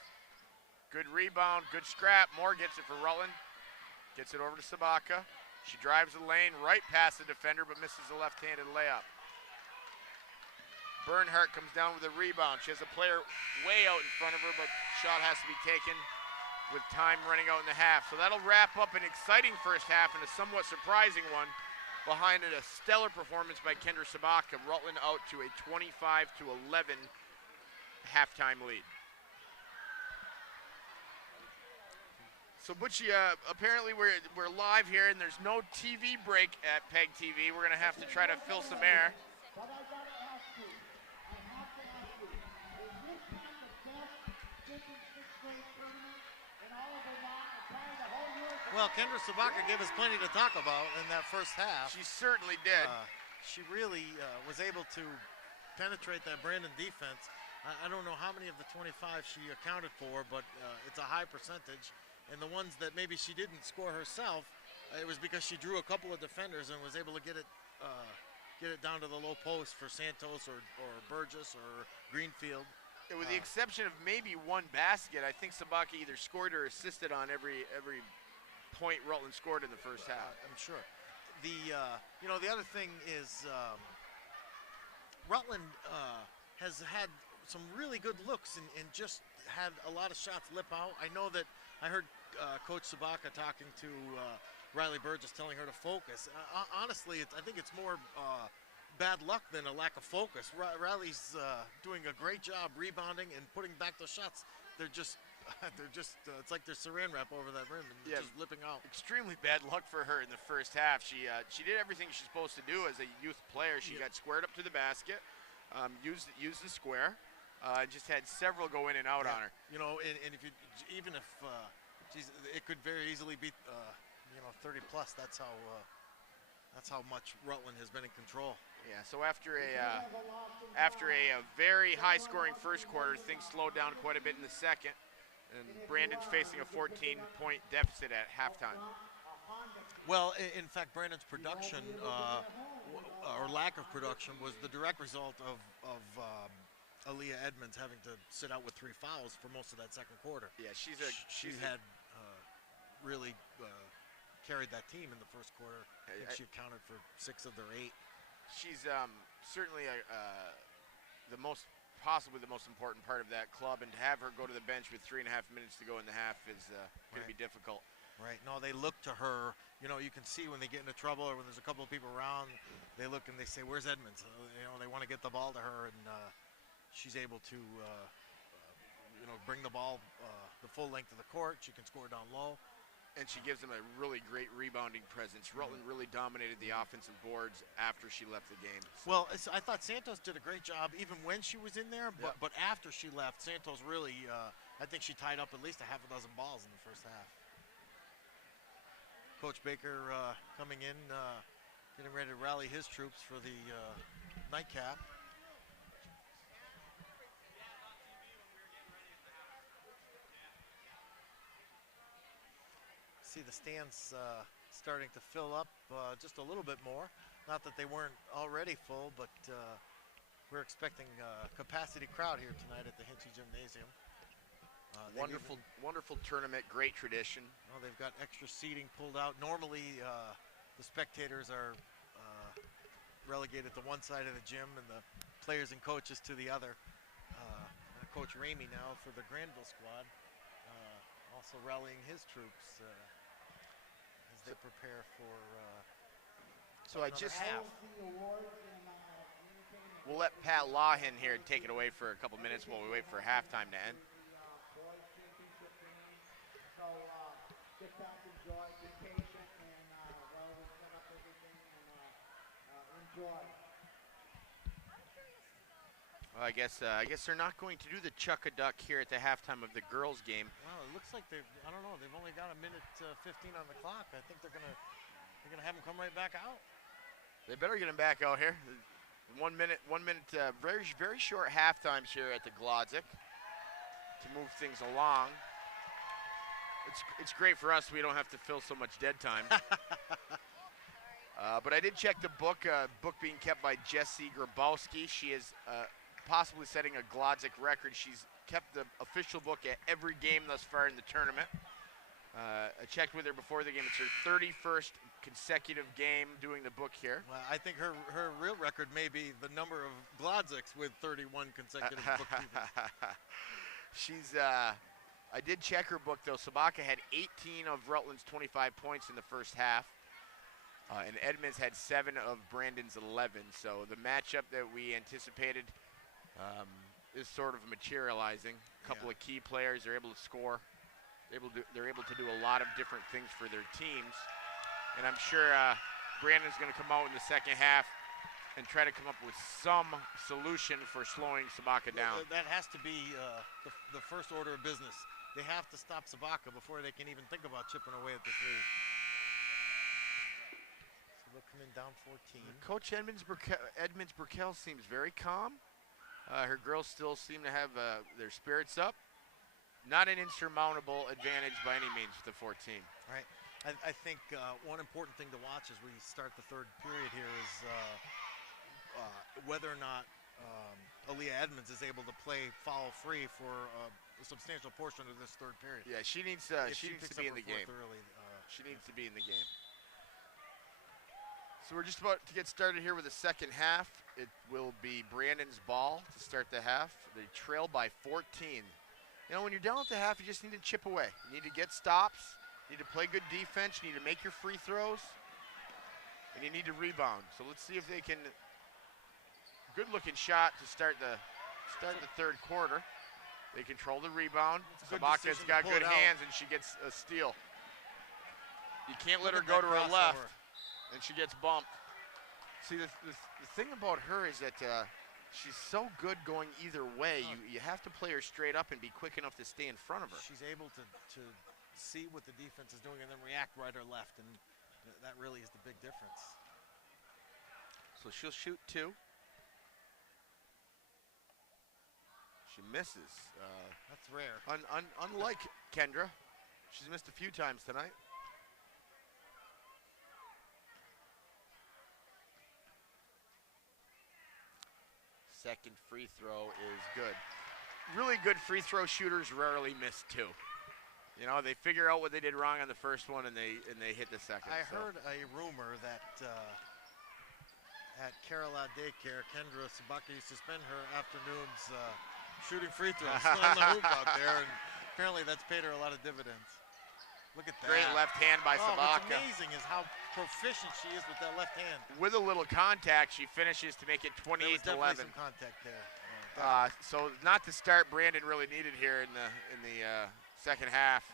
Good rebound, good scrap. Moore gets it for Rutland. Gets it over to Sabaka. She drives the lane right past the defender but misses the left-handed layup. Bernhardt comes down with a rebound. She has a player way out in front of her, but shot has to be taken with time running out in the half. So that'll wrap up an exciting first half and a somewhat surprising one. Behind it, a stellar performance by Kendra Sabaka. Rutland out to a 25-11 halftime lead. So Butchie, apparently we're live here and there's no TV break at PEGTV. We're gonna have to try to fill some air. But I gotta ask you, is this time the best 5th and 6th grade tournament in all of Vermont, or probably the whole year? Well, Kendra Sabaka gave us plenty to talk about in that first half. She certainly did. She really was able to penetrate that Brandon defense. I don't know how many of the 25 she accounted for, but it's a high percentage. And the ones that maybe she didn't score herself, it was because she drew a couple of defenders and was able to get it down to the low post for Santos or Burgess or Greenfield. With the exception of maybe one basket, I think Sabaka either scored or assisted on every point Rutland scored in the first half. I'm sure. The other thing is Rutland has had some really good looks and just had a lot of shots lip out. I know that I heard Coach Sabaka talking to Riley Burgess, telling her to focus. Honestly, I think it's more bad luck than a lack of focus. Riley's doing a great job rebounding and putting back those shots. They're just it's like they're saran wrap over that rim and just lipping out. Extremely bad luck for her in the first half. She did everything she's supposed to do as a youth player. She got squared up to the basket, used the square, Just had several go in and out on her. You know, and if you, even if, geez, it could very easily be, you know, 30 plus. That's how much Rutland has been in control. Yeah. So after a very high-scoring first quarter, things slowed down quite a bit in the second, and Brandon's facing a 14-point deficit at halftime. Well, in fact, Brandon's production or lack of production was the direct result of Aaliyah Edmonds having to sit out with 3 fouls for most of that second quarter. Yeah, she had really carried that team in the first quarter. I think she accounted for 6 of their 8. She's certainly possibly the most important part of that club, and to have her go to the bench with 3.5 minutes to go in the half is going to be difficult. Right. No, they look to her. You know, you can see when they get into trouble or when there's a couple of people around, they look and they say, "Where's Edmonds?" You know, they want to get the ball to her, and she's able to, you know, bring the ball the full length of the court. She can score down low. And she gives them a really great rebounding presence. Rutland really dominated the offensive boards after she left the game. So. Well, I thought Santos did a great job even when she was in there, but after she left, Santos really, I think she tied up at least a half a dozen balls in the first half. Coach Baker coming in, getting ready to rally his troops for the nightcap. See the stands starting to fill up just a little bit more. Not that they weren't already full, but we're expecting a capacity crowd here tonight at the Hinchy Gymnasium. Wonderful tournament, great tradition. Well, they've got extra seating pulled out. Normally, the spectators are relegated to one side of the gym and the players and coaches to the other. Coach Ramey now for the Granville squad, also rallying his troops as they prepare for half. We'll let Pat Law in here and take it away for a couple minutes while we wait for halftime to end. So get back, enjoy, be patient, and while we set up everything and enjoy. Well, I guess they're not going to do the chuck-a-duck here at the halftime of the girls' game. Well, it looks like I don't know, they've only got a minute 15 on the clock. I think they're gonna have them come right back out. They better get them back out here. 1 minute, very short half times here at the Glodzik to move things along. It's great for us. We don't have to fill so much dead time. But I did check the book being kept by Jessie Grabowski. She is possibly setting a Glodzik record. She's kept the official book at every game thus far in the tournament. I checked with her before the game. It's her 31st consecutive game doing the book here. Well, I think her real record may be the number of Glodziks with 31 consecutive bookkeeping. She's I did check her book though. Sabaka had 18 of Rutland's 25 points in the first half. And Edmonds had 7 of Brandon's 11. So the matchup that we anticipated is sort of materializing. A couple of key players are able to score. They're able to do a lot of different things for their teams. And I'm sure Brandon's going to come out in the second half and try to come up with some solution for slowing Sabaka down. That has to be the first order of business. They have to stop Sabaka before they can even think about chipping away at this lead. So they'll come in down 14. Coach Edmonds Burkell seems very calm. Her girls still seem to have their spirits up. Not an insurmountable advantage by any means with the 14. Right. I think one important thing to watch as we start the third period here is whether or not Aaliyah Edmonds is able to play foul-free for a substantial portion of this third period. Yeah, she needs to be in the game. She needs to be in the game. So we're just about to get started here with the second half. It will be Brandon's ball to start the half. They trail by 14. You know, when you're down at the half, you just need to chip away. You need to get stops. You need to play good defense. You need to make your free throws. And you need to rebound. So let's see if they can. Good-looking shot to start the third quarter. They control the rebound. Sabaka's got good hands, and she gets a steal. You can't let her go to her left, and she gets bumped. See, the thing about her is that She's so good going either way. You have to play her straight up and be quick enough to stay in front of her. She's able to see what the defense is doing and then react right or left, and that really is the big difference. So she'll shoot 2. She misses. That's rare. Unlike Kendra, she's missed a few times tonight. Second free throw is good. Really good free throw shooters rarely miss 2. You know, they figure out what they did wrong on the first one and they hit the second. I heard a rumor that at Caroline Daycare, Kendra Sabaka used to spend her afternoons shooting free throws on the hoop out there, and apparently that's paid her a lot of dividends. Look at that. Great left hand by Sabaka. What's amazing is how proficient she is with that left hand. With a little contact, she finishes to make it 28-11. There was definitely some contact there. So not to start Brandon really needed here in the second half.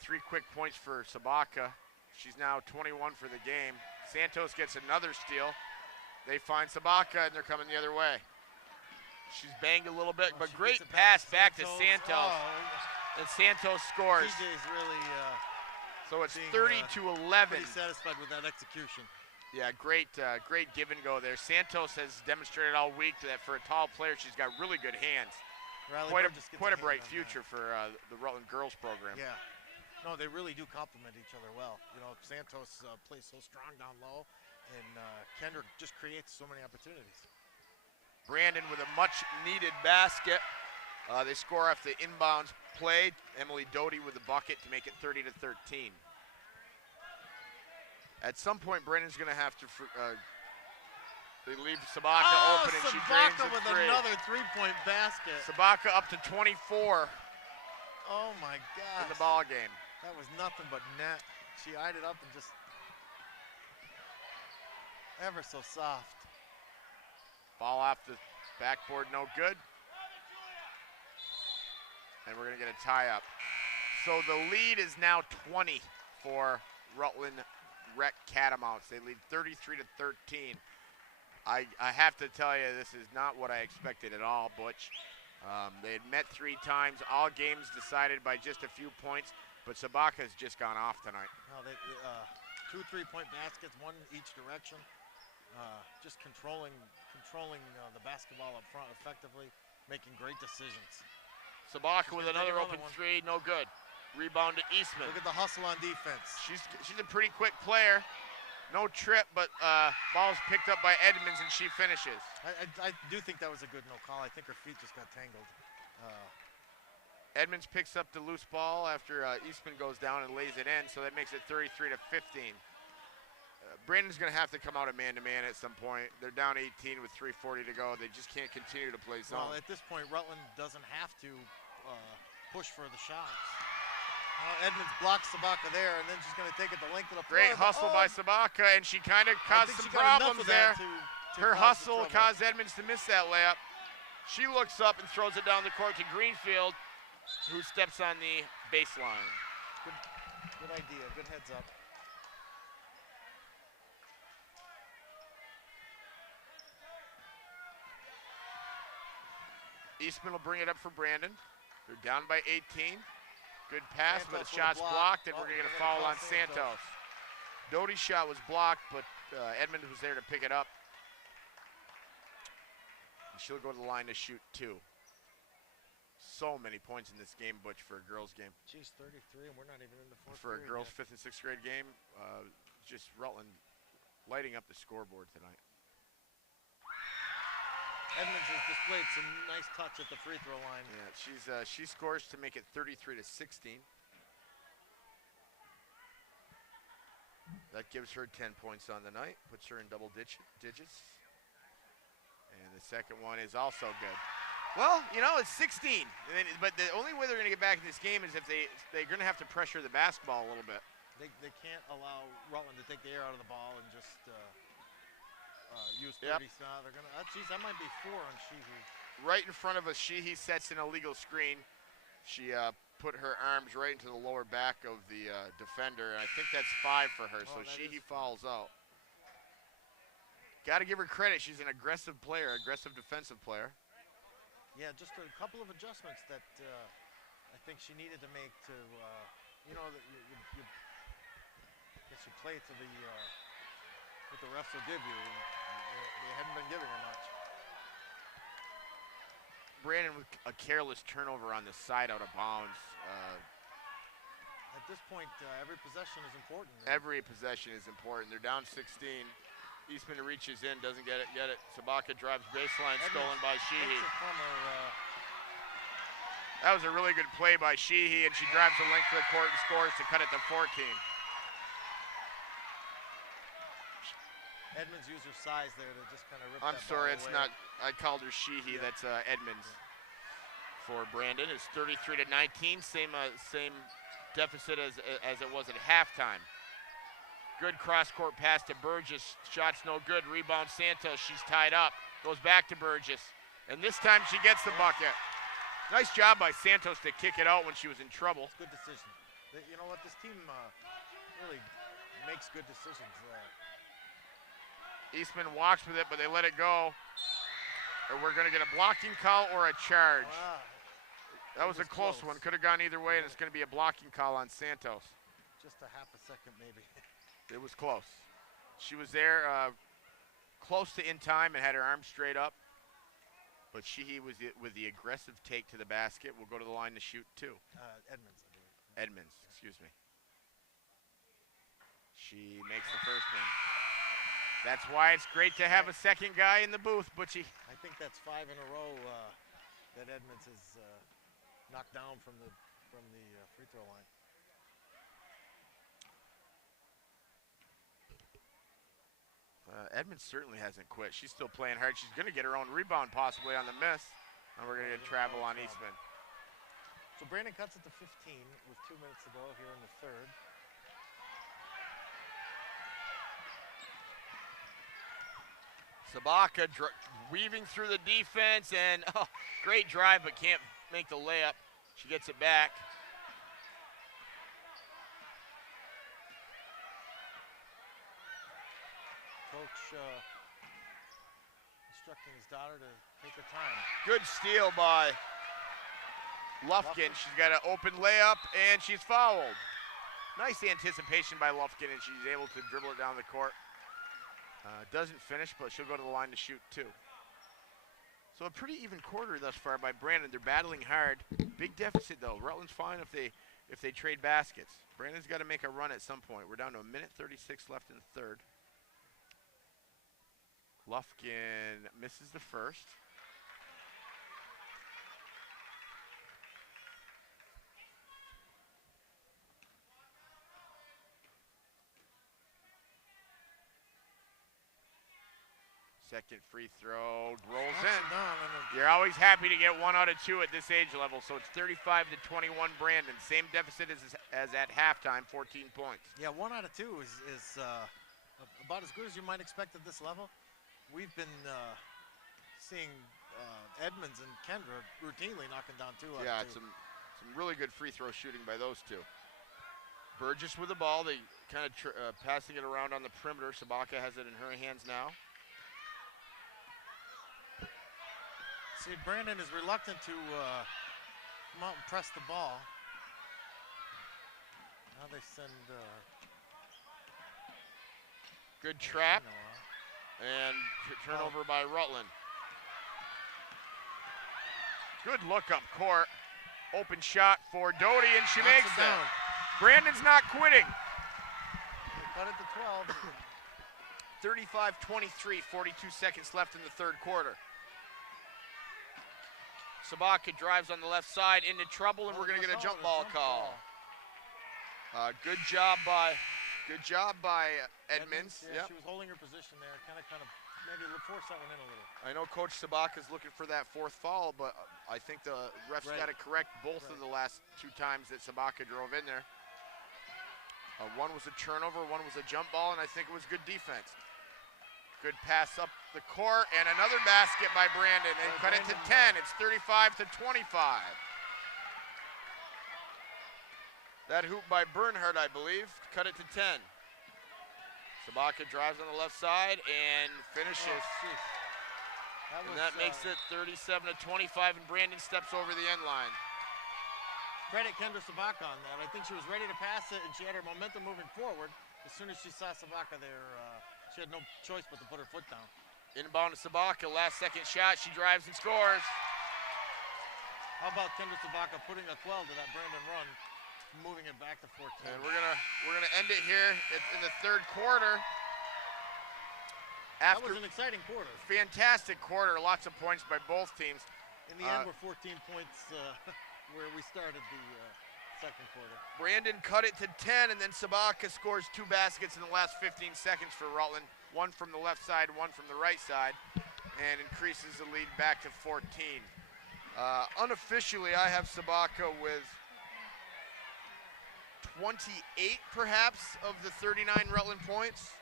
3 quick points for Sabaka. She's now 21 for the game. Santos gets another steal. They find Sabaka and they're coming the other way. She's banged a little bit, but great pass back to Santos. And Santos scores. TJ's really so it's 30-11. Pretty satisfied with that execution. Yeah, great give and go there. Santos has demonstrated all week that for a tall player, she's got really good hands. Quite a bright future for the Rutland girls program. Yeah. No, they really do complement each other well. You know, Santos plays so strong down low, and Kendra just creates so many opportunities. Brandon with a much-needed basket. They score off the inbounds play. Emily Doty with the bucket to make it 30-13. At some point, Brandon's going to have to. They leave Sabaka open, and she drains the with three. Another three-point basket. Sabaka up to 24. Oh my God! In the ball game. That was nothing but net. She eyed it up and just ever so soft. Ball off the backboard, no good. And we're going to get a tie-up. So the lead is now 20 for Rutland Rec Catamounts. They lead 33-13. I have to tell you, this is not what I expected at all, Butch. They had met 3 times, all games decided by just a few points, but Sabaka's just gone off tonight. No, 2 3-point baskets, one each direction. Just controlling the basketball up front effectively, making great decisions. Sabaka with another open 3, no good. Rebound to Eastman. Look at the hustle on defense. She's a pretty quick player. No trip, but ball's picked up by Edmonds and she finishes. I do think that was a good no call. I think her feet just got tangled. Edmonds picks up the loose ball after Eastman goes down and lays it in, so that makes it 33-15. Brandon's going to have to come out of man-to-man at some point. They're down 18 with 3:40 to go. They just can't continue to play zone. Well, at this point, Rutland doesn't have to push for the shots. Edmonds blocks Sabaka there, and then she's going to take it the length of the floor. Great hustle by Sabaka, and she kind of caused some problems there. Her hustle caused Edmonds to miss that layup. She looks up and throws it down the court to Greenfield, who steps on the baseline. Good idea, good heads up. Eastman will bring it up for Brandon. They're down by 18. Good pass, but the shot's blocked, and we're going to get a foul on Santos. Doty's shot was blocked, but Edmonds was there to pick it up. And she'll go to the line to shoot 2. So many points in this game, Butch, for a girls' game. Geez, 33, and we're not even in the fourth For a period girls' yet. 5th and 6th grade game, just Rutland lighting up the scoreboard tonight. Edmonds has displayed some nice touch at the free throw line. Yeah, she scores to make it 33-16. That gives her 10 points on the night, puts her in double digits. And the second one is also good. Well, you know, it's 16, but the only way they're going to get back in this game is if they're going to have to pressure the basketball a little bit. They can't allow Rutland to take the air out of the ball and just use 30 shot. They're gonna. Geez, that might be 4 on Sheehy. Right in front of us, Sheehy sets an illegal screen. She put her arms right into the lower back of the defender, and I think that's 5 for her. So Sheehy fouls out. got to give her credit. She's an aggressive player, aggressive defensive player. Yeah, just a couple of adjustments that I think she needed to make to, you know, I guess you play to the what the refs will give you. They haven't been giving her much. Brandon with a careless turnover on the side out of bounds. At this point, every possession is important. Every possession is important. They're down 16. Eastman reaches in, doesn't get it. Sabaka drives baseline, stolen by Sheehy. That was a really good play by Sheehy, and she drives the length of the court and scores to cut it to 14. Edmonds used her size there to just kind of rip I'm that sorry, ball it's away. not. I called her Sheehy. Yeah. That's Edmonds. For Brandon, it's 33-19. Same deficit as it was at halftime. Good cross-court pass to Burgess. Shot's no good. Rebound Santos. She's tied up. Goes back to Burgess. And this time she gets the bucket. Nice job by Santos to kick it out when she was in trouble. Good decision. You know what? This team really makes good decisions. Eastman walks with it, but they let it go. Or we're going to get a blocking call or a charge. Wow. That was a close one. Could have gone either way, and it's going to be a blocking call on Santos. Just a half a second, maybe. It was close. She was there close to in time and had her arms straight up. But Sheehy was with the aggressive take to the basket. Will go to the line to shoot two. Edmonds, I believe. Edmonds, excuse me. She makes the first one. That's why it's great to have a second guy in the booth, Butchie. I think that's 5 in a row that Edmonds has knocked down from the free throw line. Edmonds certainly hasn't quit. She's still playing hard. She's going to get her own rebound possibly on the miss. And we're going to get travel on Eastman. So Brandon cuts it to 15 with 2 minutes to go here in the third. Sabaka weaving through the defense and great drive, but can't make the layup. She gets it back. Coach instructing his daughter to take her time. Good steal by Lufkin. She's got an open layup, and she's fouled. Nice anticipation by Lufkin, and she's able to dribble it down the court. Doesn't finish, but she'll go to the line to shoot two. So a pretty even quarter thus far by Brandon. They're battling hard. Big deficit, though. Rutland's fine if they trade baskets. Brandon's got to make a run at some point. We're down to 1:36 left in the third. Lufkin misses the first. Second free throw rolls in. You're always happy to get 1 out of 2 at this age level, so it's 35-21 Brandon. Same deficit as at halftime, 14 points. Yeah, 1 out of 2 is about as good as you might expect at this level. We've been seeing Edmonds and Kendra routinely knocking down 2 out of 2. Yeah, some really good free throw shooting by those two. Burgess with the ball. They kind of passing it around on the perimeter. Sabaka has it in her hands now. See, Brandon is reluctant to come out and press the ball. Now they send good trap and turnover by Rutland. Good look up court. Open shot for Doty, and she makes it. Brandon's not quitting. They cut it to 12. 35-23, 42 seconds left in the third quarter. Sabaka drives on the left side into trouble, and we're going to get a jump ball call. Good job by Edmonds. Yeah, yep. She was holding her position there, kind of maybe force that one in a little. I know Coach Sabaka's looking for that 4th foul, but I think the refs got to correct both of the last 2 times that Sabaka drove in there. One was a turnover, one was a jump ball, and I think it was good defense. Good pass up the court, and another basket by Brandon, and cut it to 10. It's 35-25. That hoop by Bernhardt, I believe, cut it to 10. Sabaka drives on the left side and finishes. Oh, And that makes it 37-25, and Brandon steps over the end line. Credit Kendra Sabaka on that. I think she was ready to pass it, and she had her momentum moving forward. As soon as she saw Sabaka there, she had no choice but to put her foot down. Inbound to Sabaka, last second shot, she drives and scores. How about Kendra Sabaka putting a quell to that Brandon run, moving it back to 14. And we're gonna end it here in the third quarter. That was an exciting quarter. Fantastic quarter, lots of points by both teams. In the end, we're 14 points where we started the second quarter. Brandon cut it to 10, and then Sabaka scores 2 baskets in the last 15 seconds for Rutland. One from the left side, one from the right side, and increases the lead back to 14. Unofficially, I have Sabaka with 28, perhaps, of the 39 Rutland points.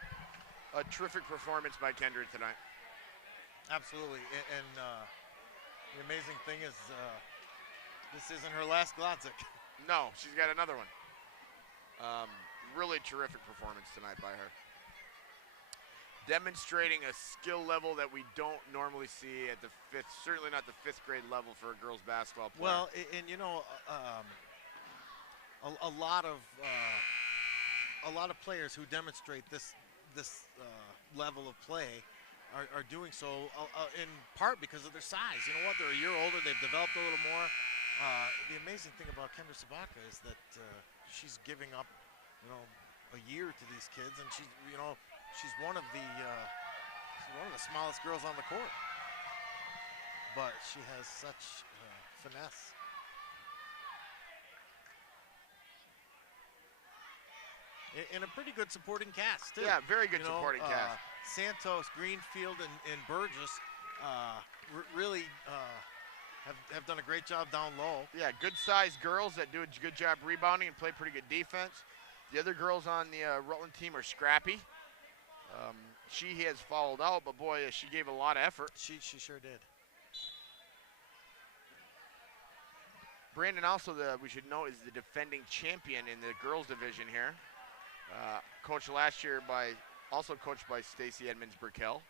A terrific performance by Kendra tonight. Absolutely, and the amazing thing is this isn't her last Glodzik. No, she's got another one. Really terrific performance tonight by her. Demonstrating a skill level that we don't normally see at the certainly not the 5th grade level for a girls basketball player. Well, and you know, a lot of players who demonstrate this level of play are doing so in part because of their size. You know what? They're a year older. They've developed a little more. The amazing thing about Kendra Sabaka is that she's giving up, a year to these kids, and she's one of the smallest girls on the court. But she has such finesse. And a pretty good supporting cast, too. Yeah, very good supporting cast. Santos, Greenfield, and Burgess really have done a great job down low. Yeah, good-sized girls that do a good job rebounding and play pretty good defense. The other girls on the Rutland team are scrappy. She has fouled out, but boy, she gave a lot of effort. She sure did. Brandon also, we should know, is the defending champion in the girls division here. Coached last year also coached by Stacy Edmonds-Burkell.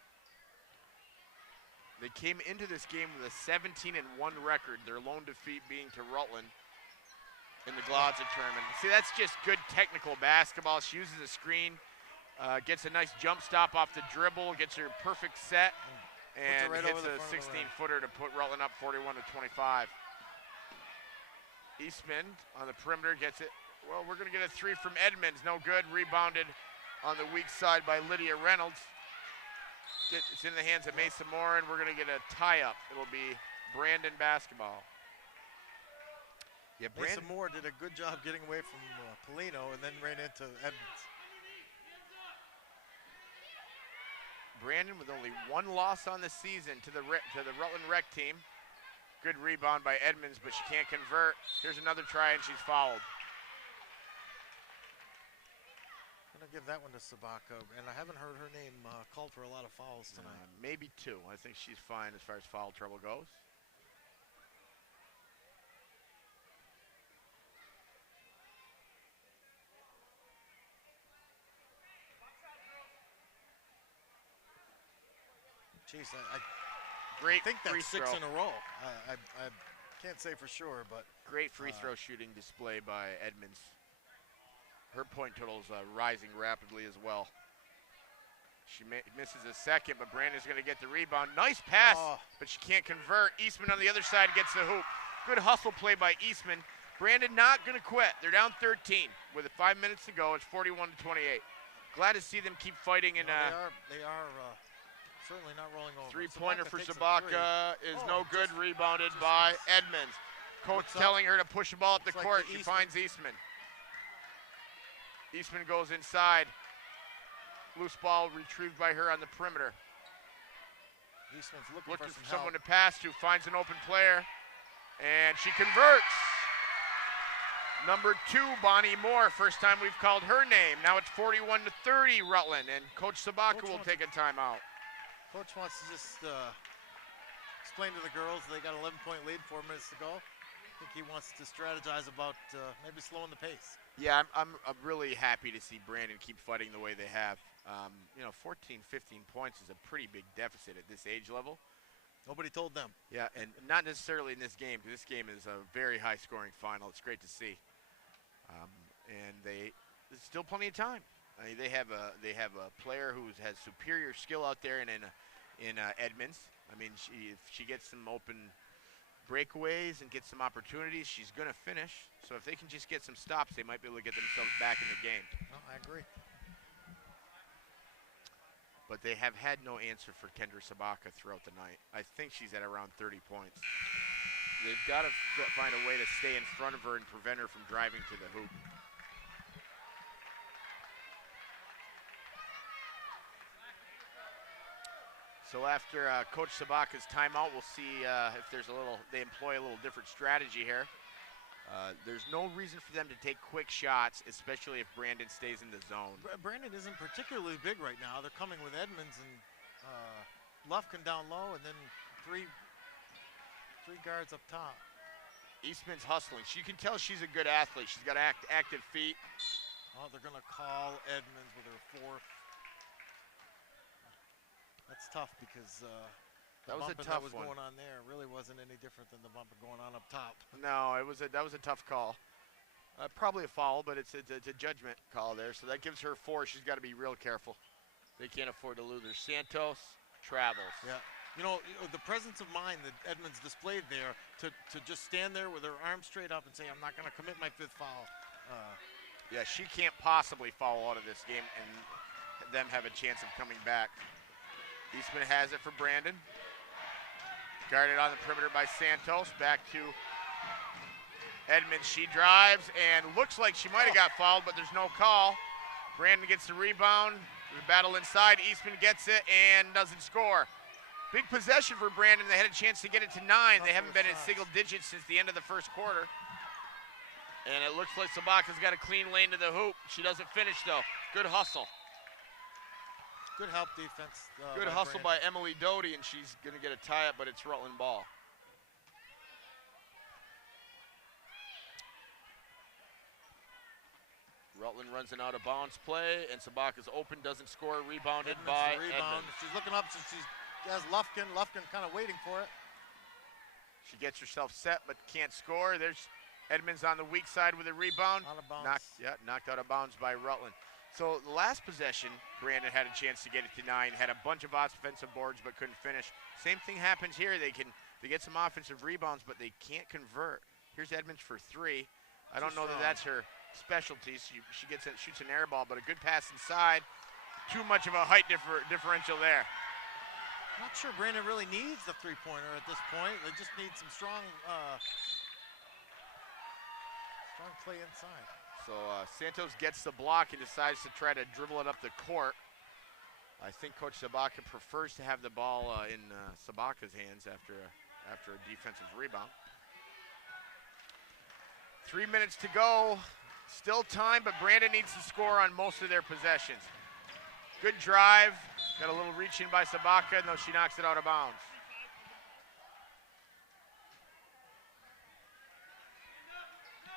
They came into this game with a 17-1 record, their lone defeat being to Rutland in the Glodzik tournament. See, that's just good technical basketball. She uses a screen, gets a nice jump stop off the dribble, gets her perfect set, and hits a 16-footer to put Rutland up 41-25. Eastman on the perimeter gets it. Well, we're going to get a 3 from Edmonds. No good. Rebounded on the weak side by Lydia Reynolds. It's in the hands of Mason Moore, and we're going to get a tie-up. It'll be Brandon basketball. Yeah, Mason Moore did a good job getting away from Polino and then ran into Edmonds. Brandon with only 1 loss on the season to the Rutland Rec team. Good rebound by Edmonds, but she can't convert. Here's another try, and she's fouled. I'm going to give that one to Sabaka, and I haven't heard her name called for a lot of fouls tonight. Maybe 2. I think she's fine as far as foul trouble goes. Jeez, Great I think free that's 6 throw. in a row. I can't say for sure, but Great free throw shooting display by Edmonds. Her point total's rising rapidly as well. She misses a second, but Brandon's going to get the rebound. Nice pass, but she can't convert. Eastman on the other side gets the hoop. Good hustle play by Eastman. Brandon not going to quit. They're down 13 with 5 minutes to go. It's 41-28. Glad to see them keep fighting. And they are certainly not rolling over. Three-pointer for Sabaka is no good. Rebounded by Edmonds. Coach telling her to push the ball up the court. She finds Eastman. Eastman goes inside. Loose ball retrieved by her on the perimeter. Eastman's looking for someone to pass to. Finds an open player, and she converts. Number 2, Bonnie Moore. First time we've called her name. Now it's 41-30 Rutland, and Coach Sabaka will take a timeout. Coach wants to just explain to the girls they got an 11-point lead, 4 minutes to go. think he wants to strategize about maybe slowing the pace. Yeah, I'm really happy to see Brandon keep fighting the way they have. 14, 15 points is a pretty big deficit at this age level. Nobody told them. Yeah, and not necessarily in this game, because this game is a very high-scoring final. It's great to see. And there's still plenty of time. I mean, they have a player who has superior skill out there in Edmonds. I mean, if she gets some open breakaways and gets some opportunities, she's going to finish. So if they can just get some stops, they might be able to get themselves back in the game. No, I agree. But they have had no answer for Kendra Sabaka throughout the night. I think she's at around 30 points. They've got to find a way to stay in front of her and prevent her from driving to the hoop. So after Coach Sabaka's timeout, we'll see if they employ a little different strategy here. There's no reason for them to take quick shots, especially if Brandon stays in the zone. Brandon isn't particularly big right now. They're coming with Edmonds and Lufkin down low, and then three guards up top. Eastman's hustling. You can tell she's a good athlete. She's got active feet. Oh, they're going to call Edmonds with her fourth. That's tough because that was a bumping tough that was one. going on there really wasn't any different than the bumping going on up top. No, that was a tough call. Probably a foul, but it's a judgment call there. So that gives her 4. She's got to be real careful. They can't afford to lose her. Santos travels. Yeah. You know, the presence of mind that Edmonds displayed there to just stand there with her arms straight up and say, I'm not going to commit my 5th foul. Yeah, she can't possibly foul out of this game and them have a chance of coming back. Eastman has it for Brandon. Guarded on the perimeter by Santos. Back to Edmonds. She drives and looks like she might have got fouled, but there's no call. Brandon gets the rebound. There's a battle inside. Eastman gets it and doesn't score. Big possession for Brandon. They had a chance to get it to 9. They haven't been in single digits since the end of the first quarter. And it looks like Sabaka's got a clean lane to the hoop. She doesn't finish, though. Good hustle. Good help defense. Good hustle by Emily Doty, and she's going to get a tie-up, but it's Rutland ball. Rutland runs an out-of-bounds play, and Sabaka's open, doesn't score, rebounded by Edmonds. She's looking up, so she has Lufkin. Lufkin kind of waiting for it. She gets herself set, but can't score. There's Edmonds on the weak side with a rebound. Out of bounds. Knocked out of bounds by Rutland. So the last possession, Brandon had a chance to get it to 9, had a bunch of offensive boards but couldn't finish. Same thing happens here. They get some offensive rebounds, but they can't convert. Here's Edmonds for 3. I don't know that that's her specialty. She shoots an air ball, but a good pass inside. Too much of a height differential there. Not sure Brandon really needs the 3-pointer at this point. They just need some strong play inside. So Santos gets the block and decides to try to dribble it up the court. I think Coach Sabaka prefers to have the ball in Sabaka's hands after a defensive rebound. 3 minutes to go. Still time, but Brandon needs to score on most of their possessions. Good drive. Got a little reach in by Sabaka, though she knocks it out of bounds.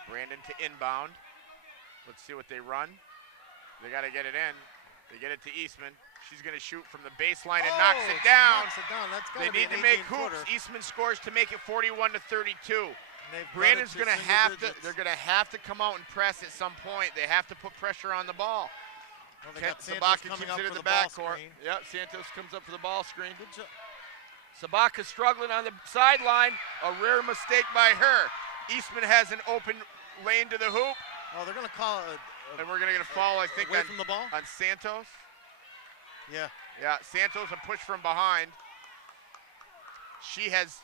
Brandon to inbound. Let's see what they run. They got to get it in. They get it to Eastman. She's going to shoot from the baseline and knocks it down. They need to make hoops. Eastman scores to make it 41-32. Brandon's going to have to. They're going to have to come out and press at some point. They have to put pressure on the ball. Well, Sabaka keeps it in the backcourt. Yep, Santos comes up for the ball screen. Good job. Sabaka struggling on the sideline. A rare mistake by her. Eastman has an open lane to the hoop. Oh, they're going to call it. And we're going to get a foul, I think, away from the ball? On Santos. Yeah. Yeah, Santos a push from behind. She has.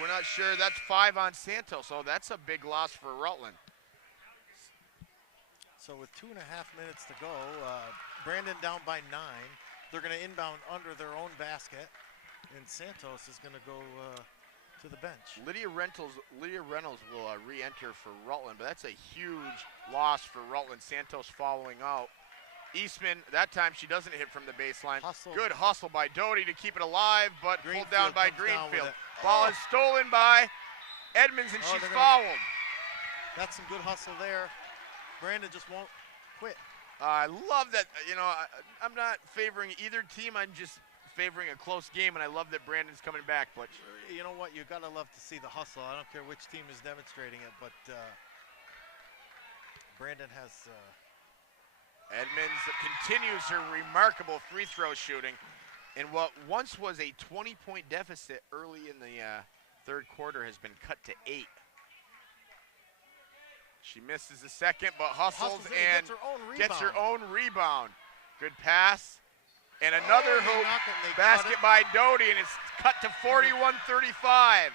We're not sure. That's 5 on Santos. So that's a big loss for Rutland. So with 2.5 minutes to go, Brandon down by 9. They're going to inbound under their own basket, and Santos is going to go to the bench. Lydia Reynolds will re-enter for Rutland, but that's a huge loss for Rutland. Santos following out. Eastman, that time she doesn't hit from the baseline. Hustle. Good hustle by Doty to keep it alive, but pulled down Greenfield by comes down with Greenfield. it. Ball is stolen by Edmonds, and Oh, she's they're gonna- fouled. That's some good hustle there. Brandon just won't quit. I love that, you know, I'm not favoring either team. I'm just favoring a close game, and I love that Brandon's coming back. But You know what? You gotta love to see the hustle. I don't care which team is demonstrating it, but Brandon has. Edmonds continues her remarkable free throw shooting in what once was a 20-point deficit early in the third quarter has been cut to 8. She misses the second, but hustles and gets her own rebound. Good pass. And another hoop. Basket by Doty, and it's cut to 41-35.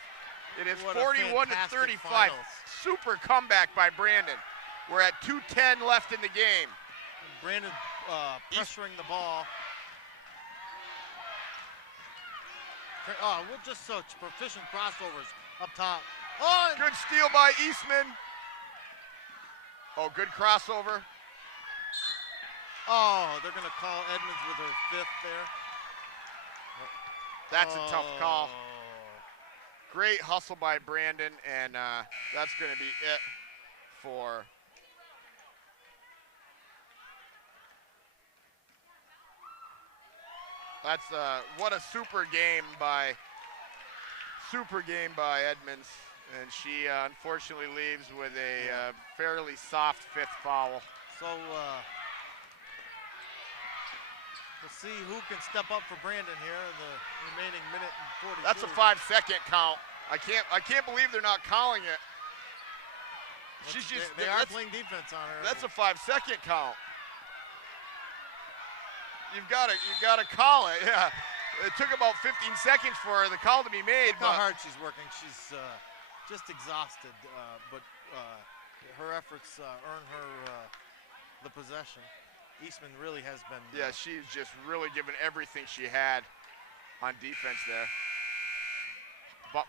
It is 41-35. Super comeback by Brandon. We're at 2:10 left in the game. Brandon pressuring the ball. Oh, we're just such proficient crossovers up top. Oh, good steal by Eastman. Oh, good crossover. Oh, they're going to call Edmonds with her 5th there. That's a tough call. Great hustle by Brandon, and that's going to be it for what a super game by Edmonds, and she unfortunately leaves with a fairly soft 5th foul. So we'll see who can step up for Brandon here in the remaining minute and 42. That's a 5-second count. I can't believe they're not calling it. They are playing defense on her. That's a 5-second count. You've got to call it. Yeah, it took about 15 seconds for the call to be made. Look how hard she's working. She's just exhausted, but her efforts earn her the possession. Eastman really has been. Yeah, she's just really given everything she had on defense there.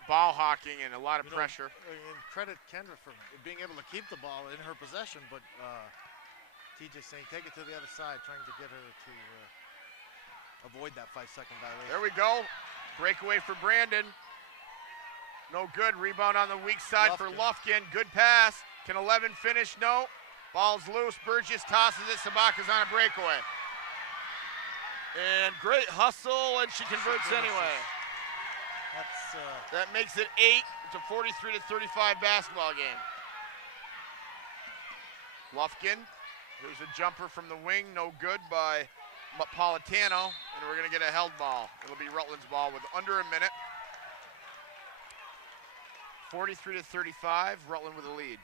Ball hawking and a lot of pressure. And credit Kendra for being able to keep the ball in her possession, but TJ saying take it to the other side, trying to get her to avoid that 5-second violation. There we go. Breakaway for Brandon. No good. Rebound on the weak side for Lufkin. Good pass. Can 11 finish? No. Ball's loose. Burgess tosses it. Sabaka's on a breakaway. And great hustle, and she converts anyway. That makes it 8. It's a 43-35 basketball game. Lufkin. There's a jumper from the wing, no good by Politano, and we're going to get a held ball. It'll be Rutland's ball with under a minute. 43-35, Rutland with a lead.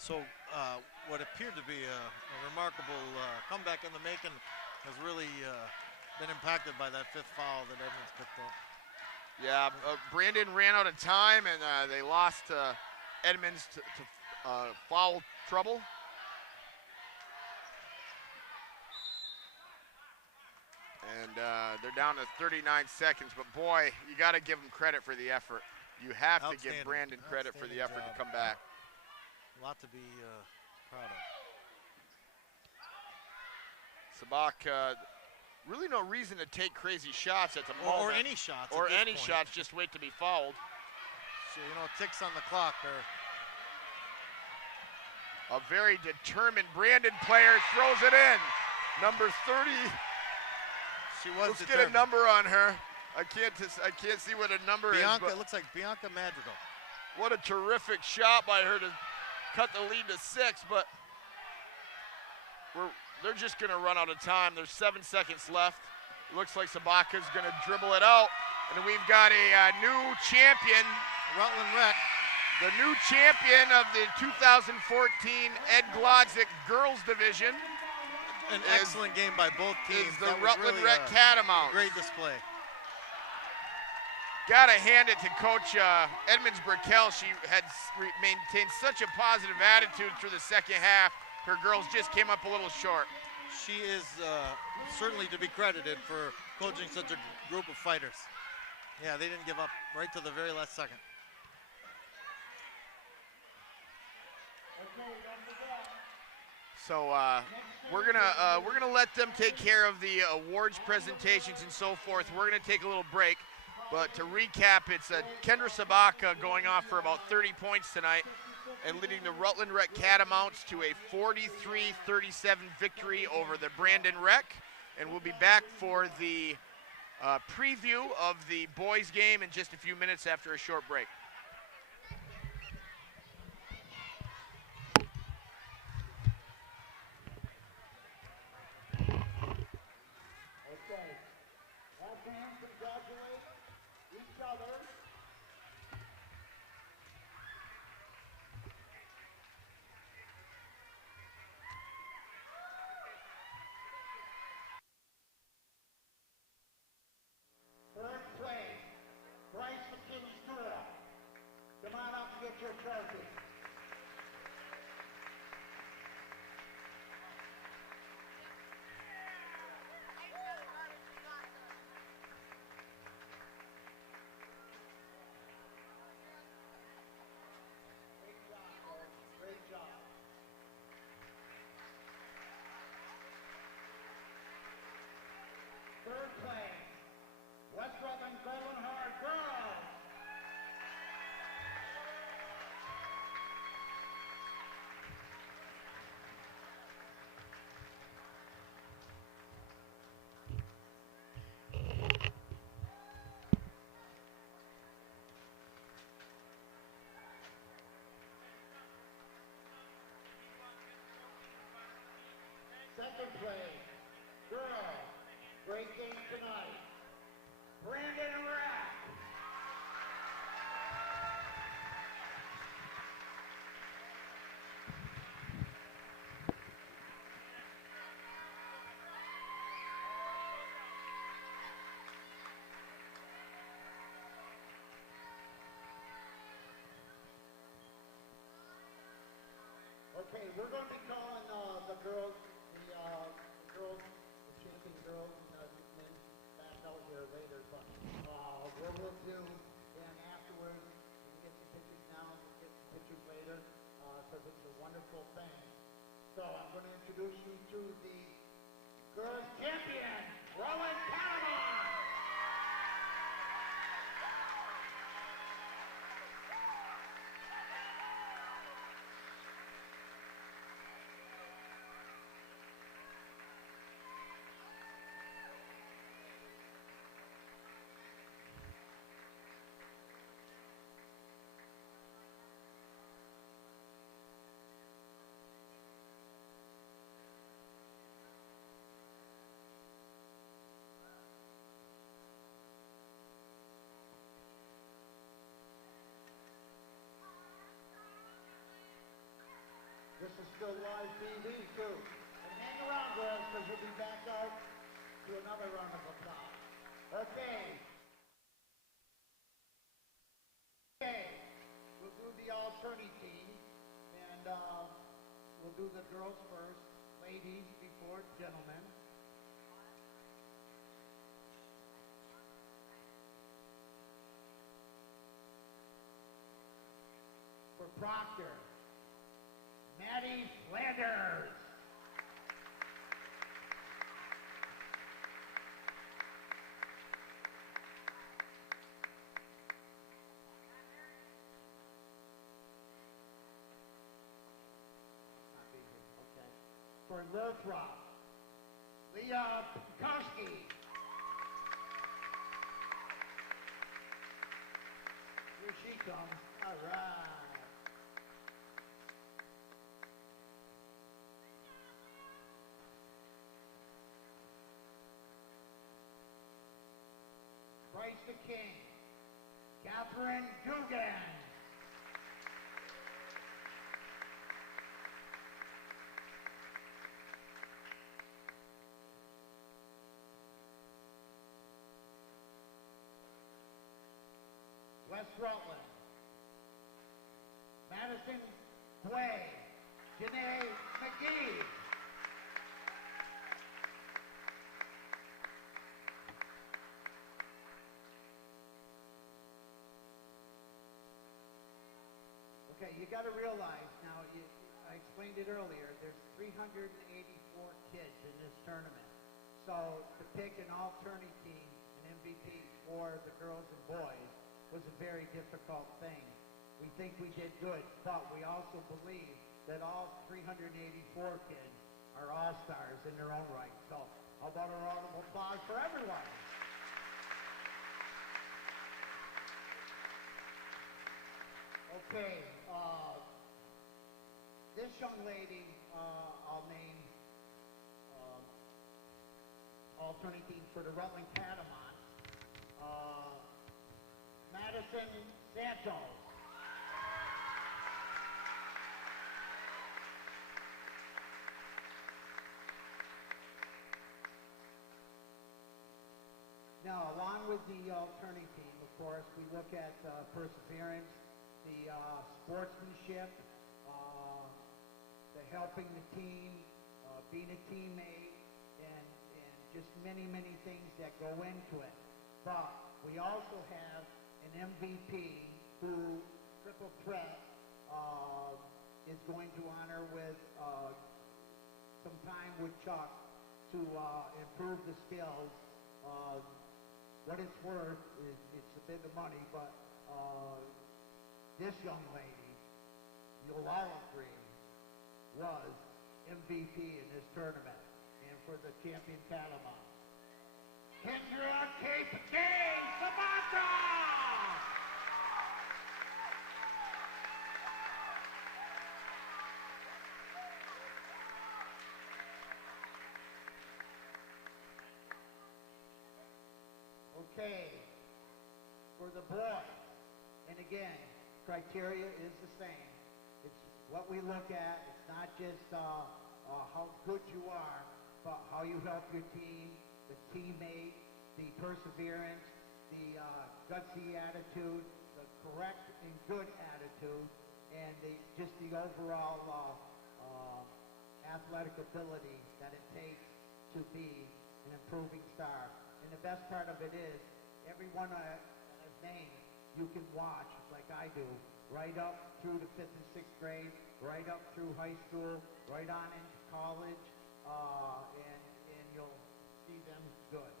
So what appeared to be a remarkable comeback in the making has really been impacted by that 5th foul that Edmonds picked up. Yeah, Brandon ran out of time, and they lost Edmonds to foul trouble. And they're down to 39 seconds, but boy, you got to give them credit for the effort. You have to give Brandon credit for the effort to come back. A lot to be proud of. Sabak, really no reason to take crazy shots at the moment. Or any shots. Or any shots, just wait to be fouled. So, ticks on the clock there. A very determined Brandon player throws it in. Number 30. She was Let's determined. get a number on her. I can't see what a number is. It looks like Bianca Madrigal. What a terrific shot by her to cut the lead to 6, but they're just going to run out of time. There's 7 seconds left. It looks like Sabaka's going to dribble it out, and we've got a new champion. Rutland Rec. The new champion of the 2014 Ed-Glodzik Girls Division. An excellent game by both teams. Is the Rutland Rec Catamounts. Great display. Got to hand it to Coach Edmonds Brickell. She had maintained such a positive attitude through the second half. Her girls just came up a little short. She is certainly to be credited for coaching such a group of fighters. Yeah, they didn't give up right to the very last second. So we're gonna let them take care of the awards presentations and so forth. We're gonna take a little break, but to recap, it's Kendra Sabaka going off for about 30 points tonight and leading the Rutland Rec Catamounts to a 43-37 victory over the Brandon Rec. And we'll be back for the preview of the boys game in just a few minutes after a short break. Okay. All hands congratulate each other. Third place, Bryce McKinney's girl. Come on up and get your trophy. Great job, folks. Great job. Third place, West Rutland Golden Heart girls. Second place, girls. Great game tonight. Brandon Rack. Okay, we're going to be calling the girls, the champion girls, and the men back out here later. But what we'll do, and afterwards, we can get some pictures now, we'll get some pictures later, because it's a wonderful thing. So I'm going to introduce you to the girls champion, Rutland Catamounts. This is still live TV too. And hang around, girls, because we'll be back out to another round of applause. Okay. Okay. We'll do the all-tourney team. And we'll do the girls first. Ladies before gentlemen. For Proctor, Maddie Flanders. Not be here, okay. For Northrop, Leah Pukowski. Here she comes. All right. Bryce the King, Catherine Dugan. West Rutland, Madison Quay, Janae McGee. Okay, you got to realize now, I I explained it earlier, there's 384 kids in this tournament. So to pick an all-tourney team, an MVP for the girls and boys, was a very difficult thing. We think we did good, but we also believe that all 384 kids are all-stars in their own right. So how about a round of applause for everyone? Okay, this young lady, I'll name alternate team for the Rutland Catamounts, Madison Santos. Now, along with the alternate team, of course, we look at perseverance, the sportsmanship, the helping the team, being a teammate, and just many, many things that go into it. But we also have an MVP who Triple Threat is going to honor with some time with Chuck to improve the skills. What it's worth is it's a bit of money, but this young lady, you'll all agree, was MVP in this tournament and for the champion Catamounts. Kendra Samantha! Okay, for the boys, and again, criteria is the same. It's what we look at. It's not just how good you are, but how you help your team, the teammate, the perseverance, the gutsy attitude, the correct and good attitude, and just the overall athletic ability that it takes to be an improving star. And the best part of it is, everyone I've named, you can watch, like I do, right up through the 5th and 6th grade, right up through high school, right on into college, and you'll see them good.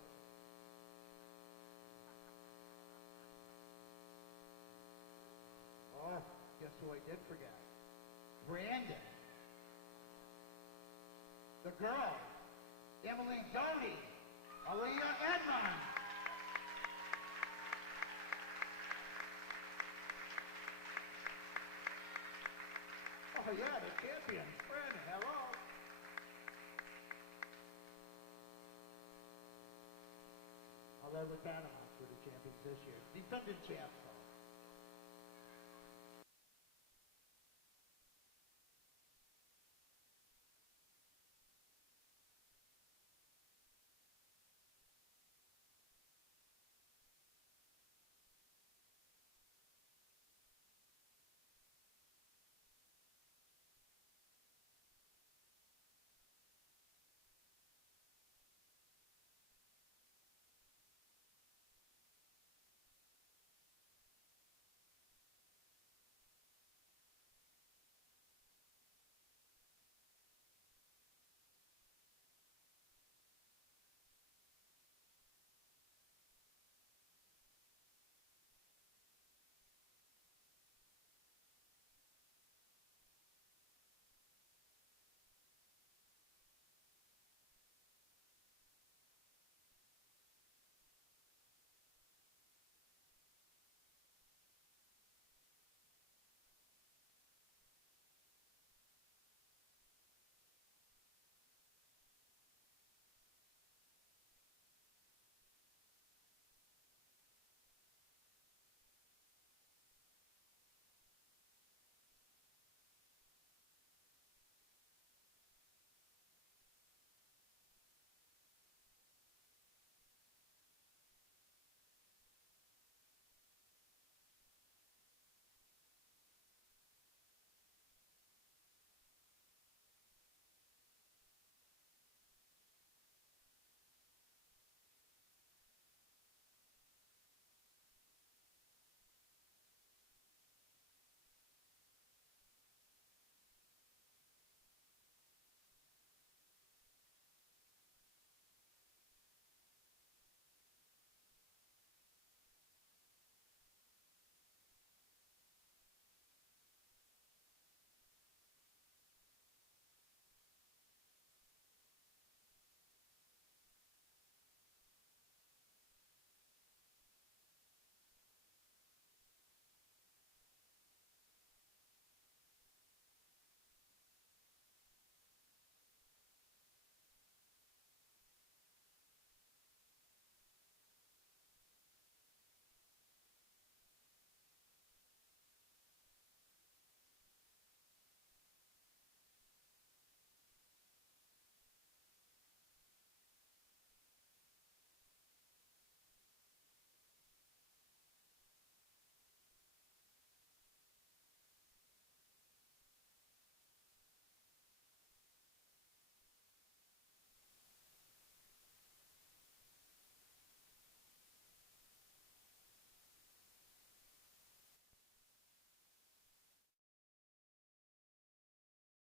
Oh, guess who I did forget? Brandon. The girls, Emily Doty, Aaliyah Edmond. Oh yeah, the champions. Brandon, hello. Although the Catamounts were the champions this year. Defending champs.